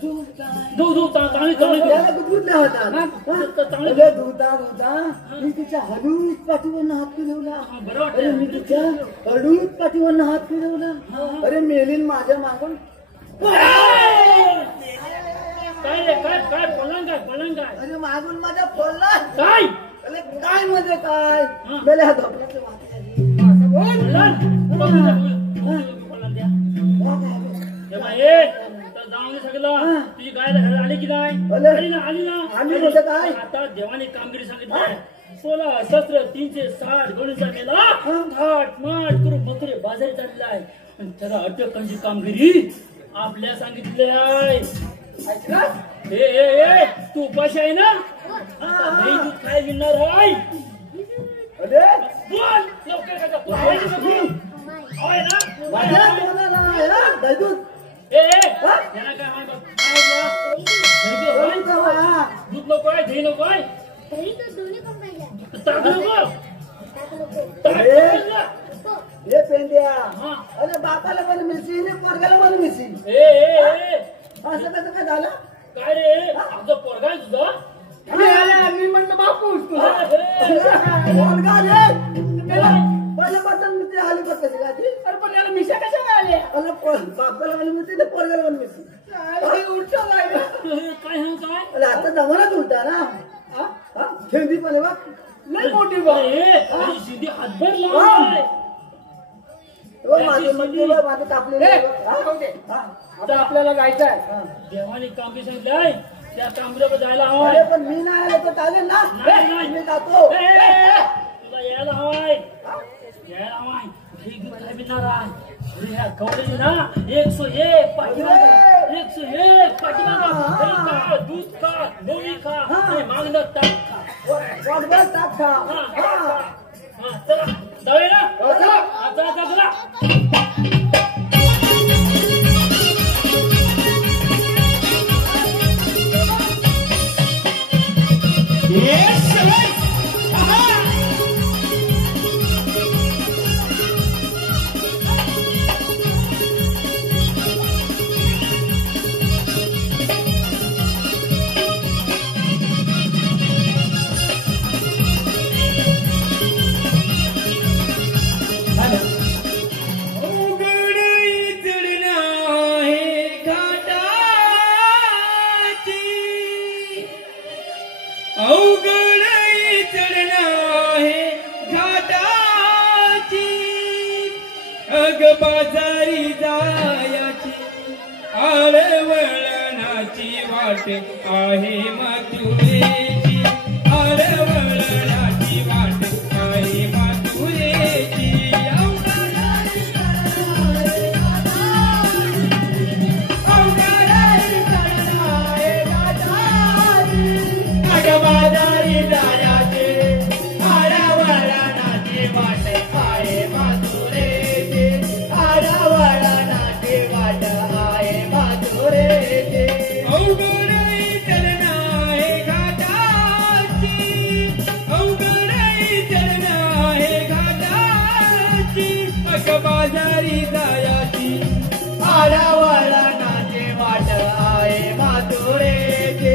चांगली धुता मी तिच्या हळूच पाठीवरनं हात फिरवला अरे मी तिच्या हळूच पाठीवरनं हात फिरवला अरे मेलीन माझ्या मागून काय पलंग काय अरे मागून माझ्या फोडला काय अरे काय म्हणजे काय मेले हा धोपड्याचे तुझी गायला घराला आली की नाही आली ना काय आता देवाने कामगिरी सांगितली 16 शस्त्र 360 गणूचा मेला थाट माट करून मथुरे बाजारी चाललेला आहे आणि त्याला अटकांची कामगिरी आपल्या सांगितलेली आहे तू उपाशी आहे ना नाही दूध काय मिळणार आहे अरे बोल लवकर तू आहे ना दूध नको आहे दही नको आहे ताक नको हे पेंड्या अरे बापाला पण मिळशी पोरगाला पण मिळशी असं कसं काय झालं काय रे तुझा पोरगा आहे तुझा मी म्हणलं बापूस पोरगा रे पहिल्यापासून मी ते आली बघ कशी गाठी अरे पण याला मिशा कशा आल्या अरे बापाला पण मिळते ते पोरगाला पण मिळते उलटा काय अरे आता जमानाच उलटा ना शेंदी पण बघ लय मोठी शिंदी हातभर लावलाय माझं कापलेलं आपल्याला जायचं आहे देवाने कामगिरी सांगितलंय त्या कामगिरीवर जायला हवाय पण मी नाही आलो तर चालेल ना नाही मी जातो तुला यायला हवाय काय मिळणार आहे ह्या गवळणी ना 101 पाठीमागं 101 पाठीमागं दूध खा लोणी खा मागणं ताक खा चला जाऊया ना चला बाजारी जायाची आळवळणाची वाट आहे मथुरेची आरवळणाची वाट आहे मथुरेची बाजारी जायाचे आरावळणाची वाट आहे मथुरेची आरावळणाची वाट आहे मथुरेची अवघडई चरण आहे घाटाची अवघडई चरण आहे घाटाची बाजारी जायाची आरावळणाची वाट आहे मथुरेची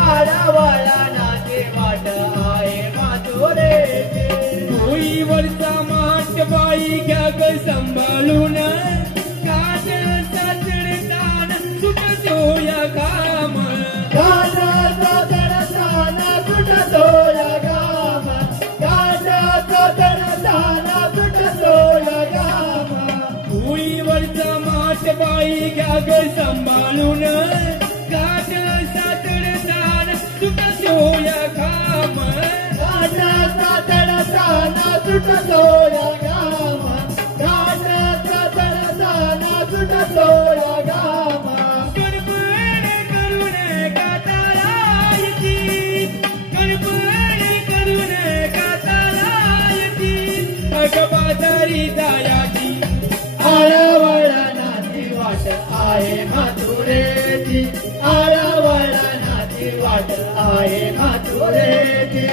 आरावळणाची वाट आहे मथुरेची डोईवरचा माठ बाई घ्या ग सांभाळून कानाचा चढताना सुटतो या काम गाण्याचा चढताना सुटतो या गाम गाण्याचा चढताना सुटतो या गाम डोईवरचा माठ बाई घ्या ग सांभाळून कानाचा चढताना सुटतो या काम गाण्याचा चढताना सुटतो या गाम गाण्याचा चढताना सुटतो या गाम गडबड करून कातारायची गडबड करून कातारायची बाजारी जायाची आरावळणाची वाट आहे मथुरेची आरावळणाची वाट आहे मथुरेची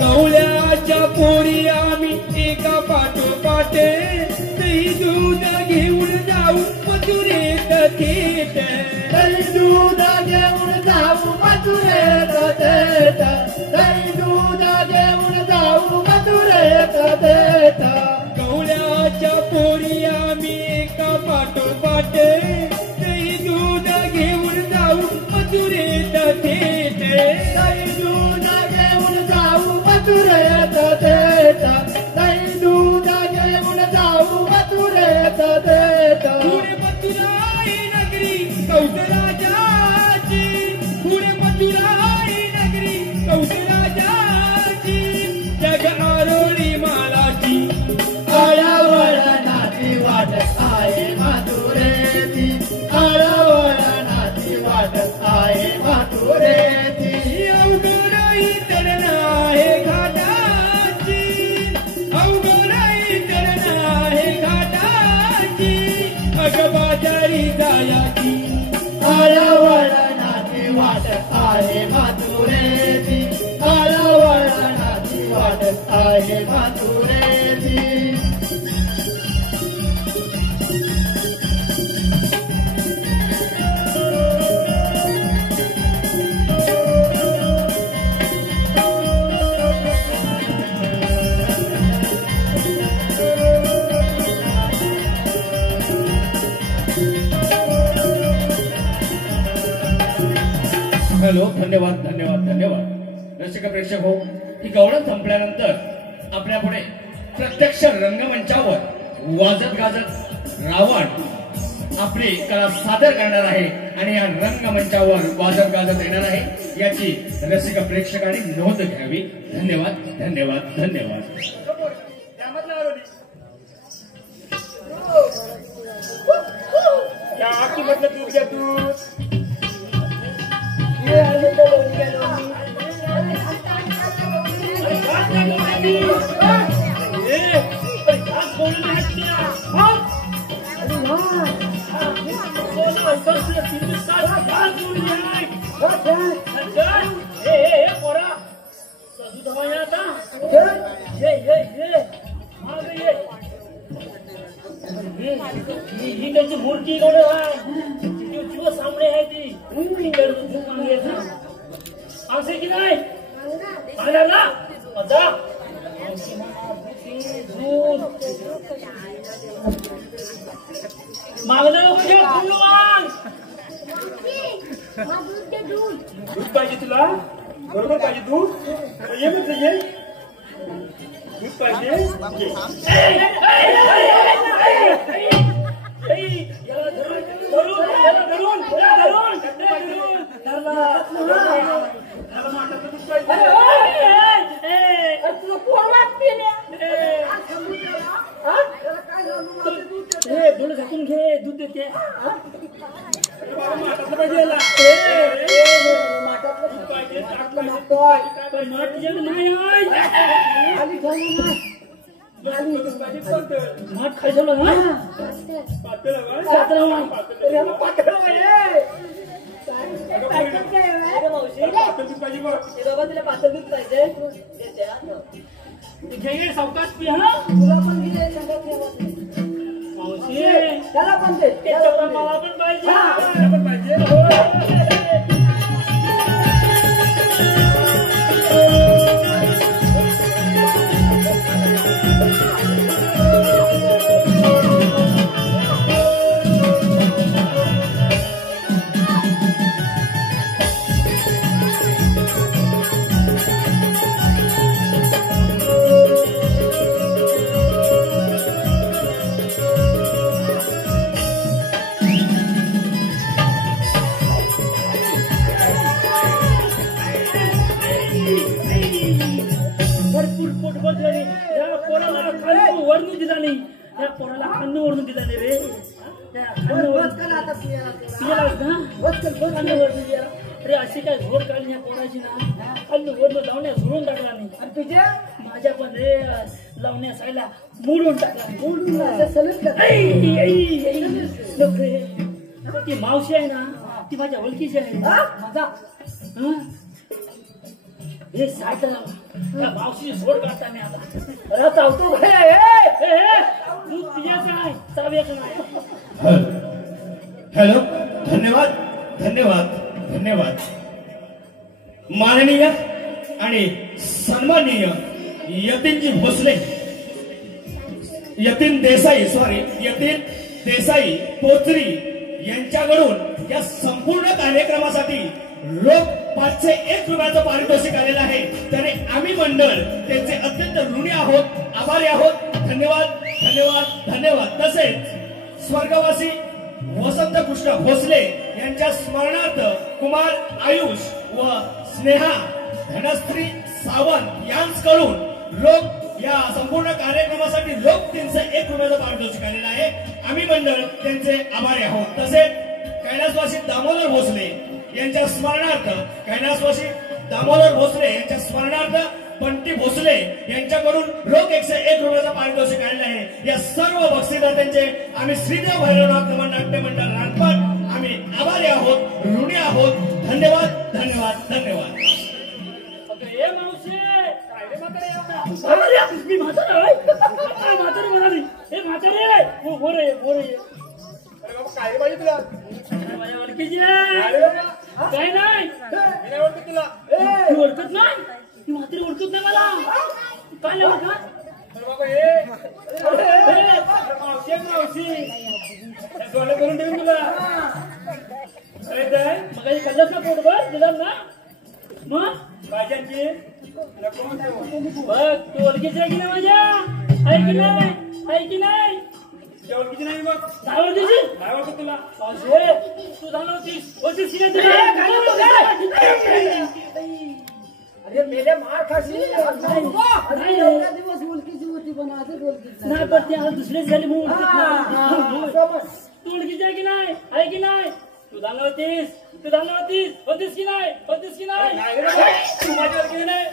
गवळ्याच्या पोरी आम्ही एका पाठोपाठ दही दूध घेऊन जाऊ मथुरेत थेट दही दूध घेऊन जाऊ मथुरेत थेट दही दूध घेऊन जाऊ मथुरेत थेट गवळ्याच्या पोरी आम्ही एका पाठोपाठ दही दूध घेऊन जाऊ मथुरेत थेट दही दूध घेऊन जाऊ मथुरेत थेट दही दूध घेऊन जाऊ मथुरेत थेट पुढे मथुराई नगरी कौशराजाची पुढे मथुराई नगरी कौशराजाची जग आरोळी मालाची आरावळणाची वाट आहे मथुरेची आरावळणाची वाट आहे मथुरेची अवघडई चरण आहे घाटाची अवघडई चरण आहे घाटाची बाजारी जायाची आरावळणाची वाट आहे मथुरेची आरावळणाची वाट आहे मथुरेची हॅलो धन्यवाद धन्यवाद धन्यवाद रसिक प्रेक्षक हो ही गवळण संपल्यानंतर आपल्या पुढे प्रत्यक्ष रंगमंचावर वाजत गाजत रावण आपली कला सादर करणार आहे आणि या रंगमंचावर वाजत गाजत येणार आहे याची रसिक प्रेक्षकांनी नोंद घ्यावी धन्यवाद धन्यवाद धन्यवाद या आखी म्हटलं दूध घ्या दूध ही त्यांची मूर्ती जीव सामने आहे ती असे की नाही ना दूध मागलं म्हणजे फुल्लू माग. दूध पाहिजे तुला बरोबर पाहिजे दूध ये मग ये दूध पाहिजे याला धरून धूळ झाकून घे दूध देते पाहिजे माठ खायचं ना पातळ दूध पाहिजे घे सावकाश पी हा तुला पण घे मावशी त्याला पण मला पण पाहिजे अरे अशी काय घोड काढली पोराची ना खाल्ली वरनं लावण्या झुळून टाकला नाही आणि तुझ्या माझ्या पण रे लावण्या सायला मोडून टाकला ती मावशी आहे ना ती माझ्या ओळखीची आहे हे साठ मावशी झोड काढता मी आता चावतो दूध पियाचं आहे चाव्याचं नाही. हॅलो धन्यवाद धन्यवाद धन्यवाद माननीय आणि सन्माननीय यतीनजी भोसले यतीन देसाई पोचरी यांच्याकडून या संपूर्ण कार्यक्रमासाठी रोख 501 रुपयाचं पारितोषिक आलेलं आहे. त्याने आम्ही मंडळ त्यांचे अत्यंत ऋणी आहोत आभारी आहोत. धन्यवाद धन्यवाद धन्यवाद. तसेच स्वर्गवासी वसंत कृष्ण भोसले यांच्या स्मरणार्थ कुमार आयुष व स्नेहा धनश्री सावंत यांच्याकडून रोख या संपूर्ण कार्यक्रमासाठी रोख 301 रुपयाचं पारितोषिक आलेलं आहे. आम्ही मंडळ त्यांचे आभारी आहोत. तसेच कैलासवासी दामोदर भोसले यांच्या स्मरणार्थ बंटी भोसले यांच्याकडून रोख 101 रुपयाचं पारितोषिक आलेलं आहे. या सर्व बक्षीसदात्यांचे आम्ही श्रीदेव भैरवनाथ नमन नाट्य मंडळ राजपाट आम्ही आभारी आहोत ऋणी आहोत. धन्यवाद धन्यवाद धन्यवाद. काय नाही तुला ओळखत नाही ती म्हातारी ओळखत नाही मला काय नाही ओळखत मावशी करून देऊन तुला मग कल्लस ना पोटभर दिला ना मग भाज्यांची बघ तू ओळखीची आहे की नाही माझ्या आहे की नाही ओळखीची नाही मग काय ओळखीची तुला तू झालं होतीस अरे मेले मार खाशी दिवस ओळखीची होती पण आजच ओळखीची नाही पण ती दुसरीच झाली म्हणून तू ओळखीची आहे की नाही तू झालं होतीस होतीस की नाही तू माझ्या ओळखीची नाही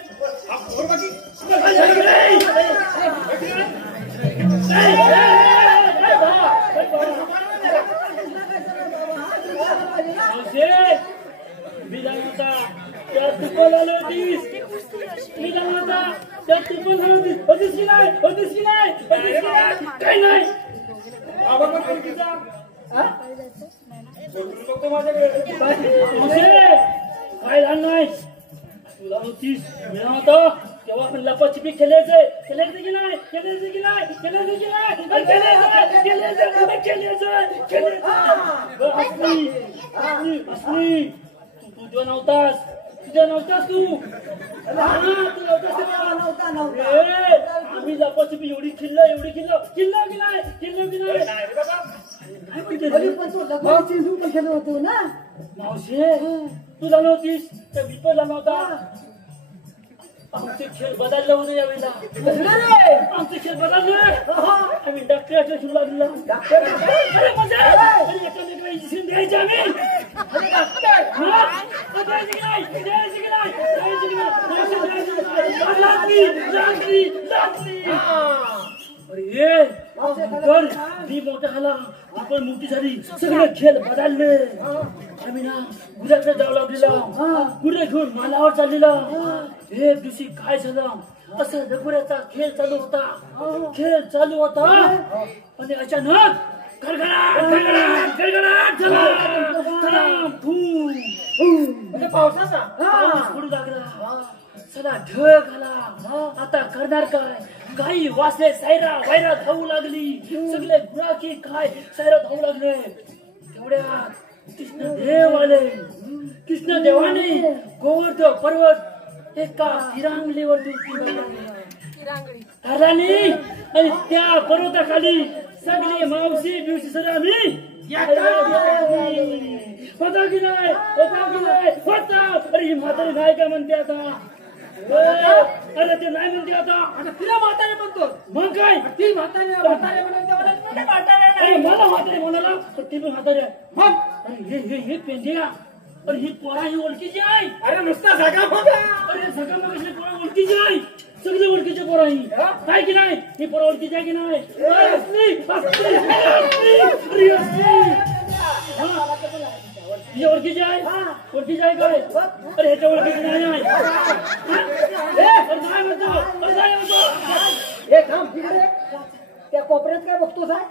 काय झालं नाही तुला होतीस तेव्हा आपण लपाछपी खेळायचंय. खेळायचं की नाही? खेळायचं की नाही? खेळायचं की नाही? असली तुझ्या नव्हतास तू. आम्ही लपाछपी एवढी किल्लो की नाही? होतो ना मावशी तू जाणार होतीस त्या विपला नव्हता. आमचे खेळ बदलले होते यावेळेला. आमचे खेळ बदलले. आम्ही डॉक्टरच्या सुरू लागला. एकामेकाला इंजेक्शन द्यायचे आम्ही. मी मोठा झाला आपण मोठी झाली सगळे खेळ बदलले. आम्ही ना गुराकडे जाऊ लागलेला. गुरे घेऊन मालावर चाललेला. एक दिवशी काय झालं असं रगुऱ्याचा खेळ चालू होता आणि अचानक गडगडाट झाला. पावसाचा पाऊस पडू लागला. सगळा ढग आला. आता करणार काय? काही वासले सायरा वायरा धावू लागली. सगळे गुराखी काय सायरा धावू लागले. तेवढ्यात कृष्णदेव आले. कृष्णदेवाने गोवर्धन पर्वत एका तिरांगलीवरती आणि त्या पर्वताखाली सगळी मावशी बिवशी सर आम्ही होता की नाही? अरे ही म्हातारी नाही का म्हणते आता? अरे ते नाही म्हणते आता तिला म्हातारे म्हणतो. मग काय ती म्हातारे मला म्हातारे म्हणाला ती पण म्हातारे. हे पेंढ्या अरे ही पोरा ही ओळखीची आहे. अरे नुसता सगळा अरे सगळा मग पोरा ओळखीची आहे. सगळे ओळखीचे पोरा ही काय की नाही? ही पोरा ओळखीची आहे की नाही? ओळखीची आहे. ओळखीची आहे काय? अरे ह्याच्या ओळखीची नाही आहे. नाही म्हणतो हे काम तिकडे त्या कोपऱ्यात काय बघतोस आहे?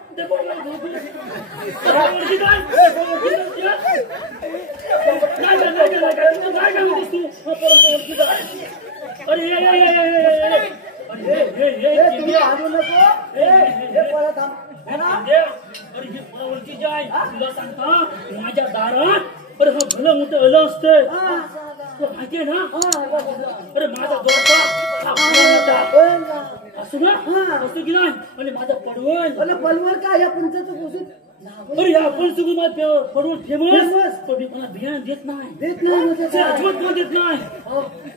ओळखीची आहे. तुला सांगता माझ्या दारात अरे हा भलं मोठं आलं असतं माहितीये ना? अरे माझा जोडपा असू ना असू की नाही? आणि माझा पडवळ काय या पंचाचं घोषित अरे आपण सगळं पडवळ फेमस. पण मी मला ध्यान देत नाही अजिबात मला देत नाही.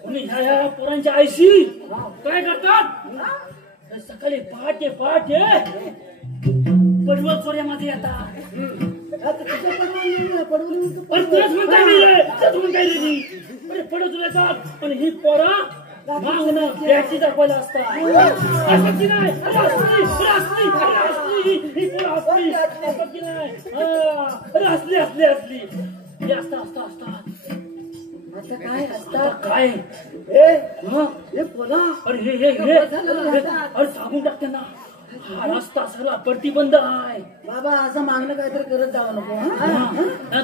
आणि ह्या पोरांच्या आईशी काय करतात? सकाळी पहाटे पडवळ चोऱ्या मध्ये येतात. पडवळ येतात आणि ही पोरा बॅटरी दाखवायला असतात. असली काय असतात काय हे बोला. अरे सांगून टाकते ना हा रस्ता सगळा प्रतिबंध आहे. बाबा असं मागणं काहीतरी करत जावं नको.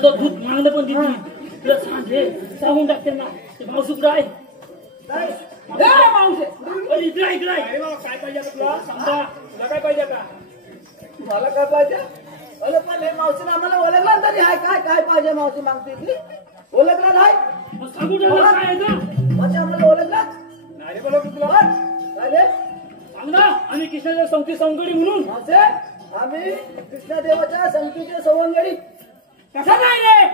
तो दूध मागणं पण देते तुला सांगून टाकते ना. ते मावशी कुठं आहे? इकडे काय पाहिजे तुला? समजा तुला काय पाहिजे का? मला काय पाहिजे? पण मावशीने आम्हाला ओळखला तरी आहे. काय पाहिजे मावशी मागते ती? ओळखला नाही सांगू टाकलं काय आहे ना? मावशी आम्हाला ओळखला नाही बोला तुला काय सांग ना. आम्ही कृष्णाच्या संगती सवंगडी म्हणून मावशी आम्ही कृष्णदेवाच्या संगतीचे सवंगडी. कसं नाही रे?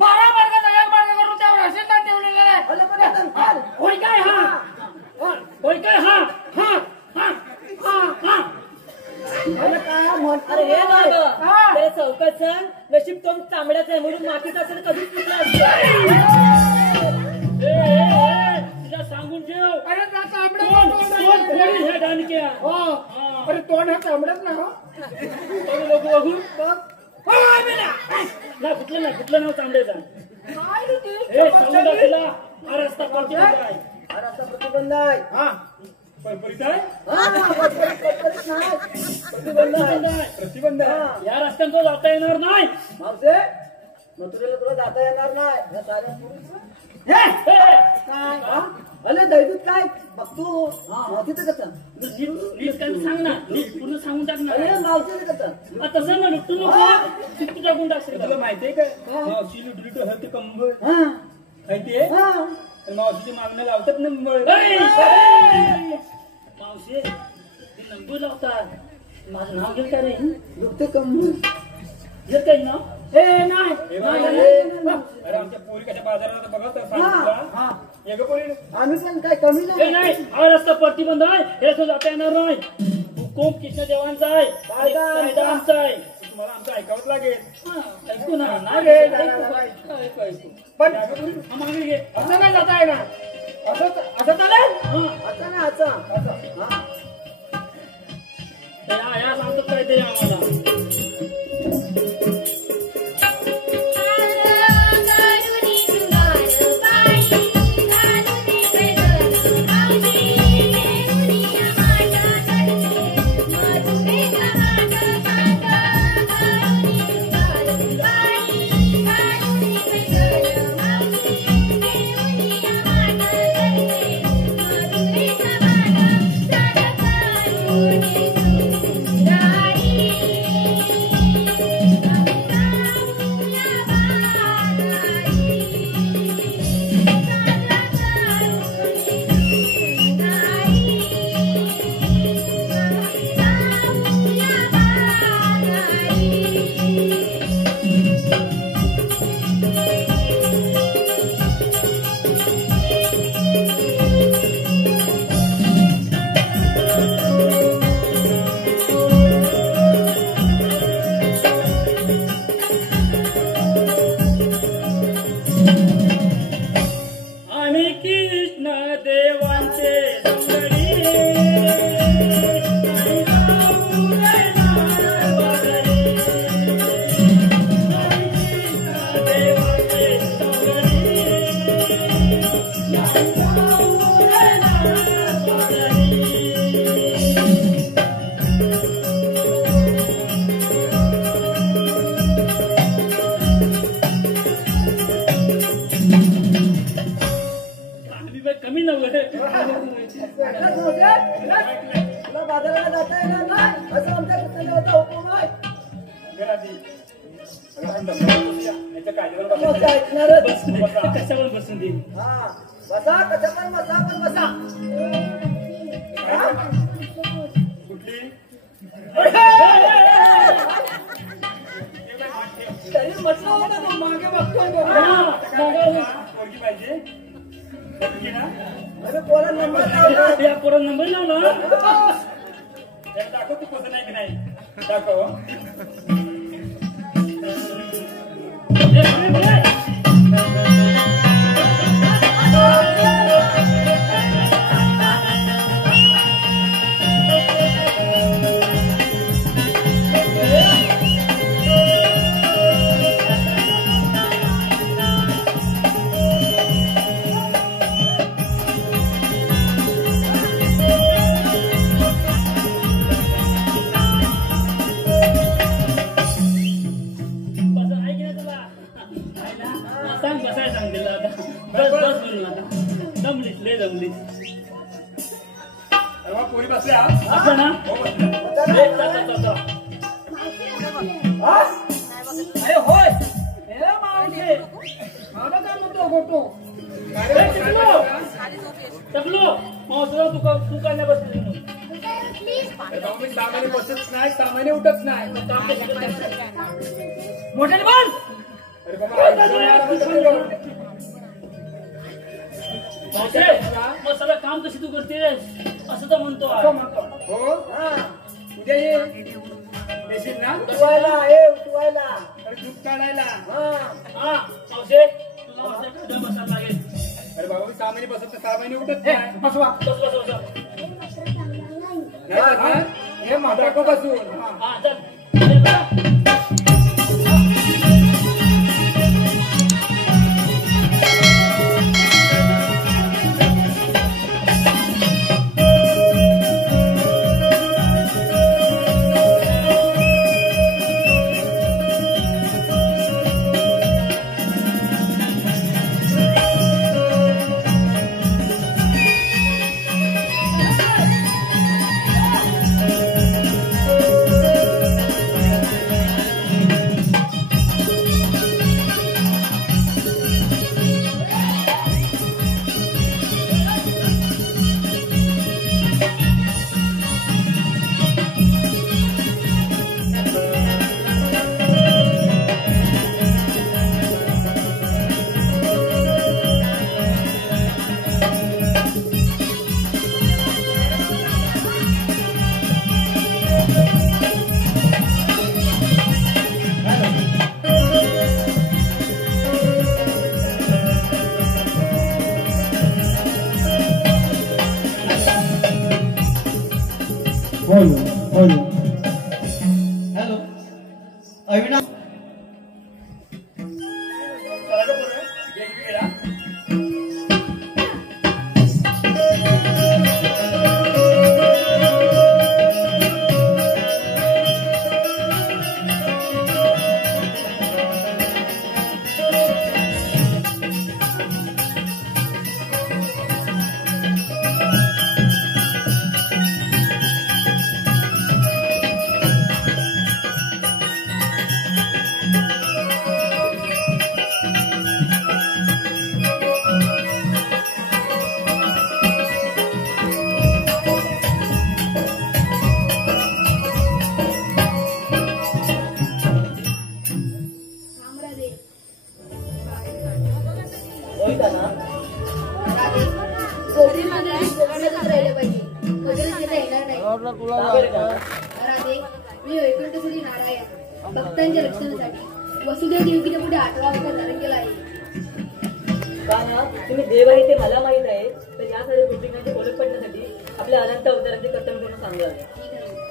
12 मार्गाचा 1 मार्ग करून त्यावर आशीर्वाद ठेवलेला आहे. होय काय? होय काय? अरे हे बाबा त्या चौकाचं नशीब तो चांबड्याचं आहे म्हणून मातीचा असेल कधीच तुटला तिला सांगून ठेव. अरे त्या चांबड्या ह्या दानक्या अरे तोंड हा चांबड्याच ना लोक बघू कुठलं नाव चांबड्याचा सांगून तिला हा रस्ता प्रतिबंध आहे. प्रतिबंध या रस्त्यानं जाता येणार नाही. मावशे मथुरेला तुला जाता येणार नाही. अरे दैदूत काय बघतो मावशीचं कसं नीट काय सांग ना, नीट पूर्ण सांगून टाक ना. अरे मावशीचं कसं तसं ना लुटू नको, चित्तू टाकून टाकशील. तुला माहितीये काय मावशी लुटली तर हलते कंबळ माहितीये, मावशीची मागणं लावतात नंबर. मावशी ते नंबर लावतात. माझं नाव घेत काय रे? लुटते कंबळ घेत काही नाव? नाही. अरे आमच्या पोरी कशा बाजारात बघा तर सांगितलं एक पोरी आम्ही पण काय कमी नाही. हा रस्ता प्रतिबंध आहे, हे असं जाता येणार नाही. हुकूम कृष्णदेवांचा आहे, कायदा आमचा आहे. तुम्हाला आमचं ऐकावंच लागेल. ऐकू ना. पण मागे घे. असं नाही जाता येणार. असं चालेल. आता ना आता या सांगतो काय ते आम्हाला. कमी नव्हे तुला बाजाराला जाता येणार नाही असं आमच्या कृष्णाचा हुकूम आहे. कशावर बसून दे. बसा कशा पण बसा पण बसा. कुठली तरी म्हटलं होतं ना मागे बघतोय पाहिजे. अरे पोरा नंबर लावला. या पोरा नंबर लावला. दाखव तू कसं नाही की नाही दाखव. बसायला सांग तिला आता. बस बस बोलू नका. दमलीस लय दमलीस. पोरी बसल्या असं ना. अरे होय हे मावशी मला काय म्हणतो गोटू टकलो मावसाला तू काय नाही बसली. मी सामान्य बसत नाही सामान्य उठत नाही. मोठ्याने बोल. मग सगळं काम कशी तू करतेस असं तर म्हणतो. हो उद्या ये देशील ना उठवायला हे उठवायला दूध काढायला. हा मावशे तुला माझ्या बसायला लागेल. अरे बाबा मी सामान्य बसत सहा महिने उठत नाही. बसवा बस बस बस. हे माझा बसून हा चल. भक्तांच्या रक्षणासाठी वसुदेव देवकीच्या पुढे 8वा अवतार धारण केला आहे. तुम्ही देव आहे ते मला माहित आहे, तर यासाठी गोपिकांची ओळख पडण्यासाठी आपल्या अनंत अवतारांचे कर्तव्य करून सांगू लागले.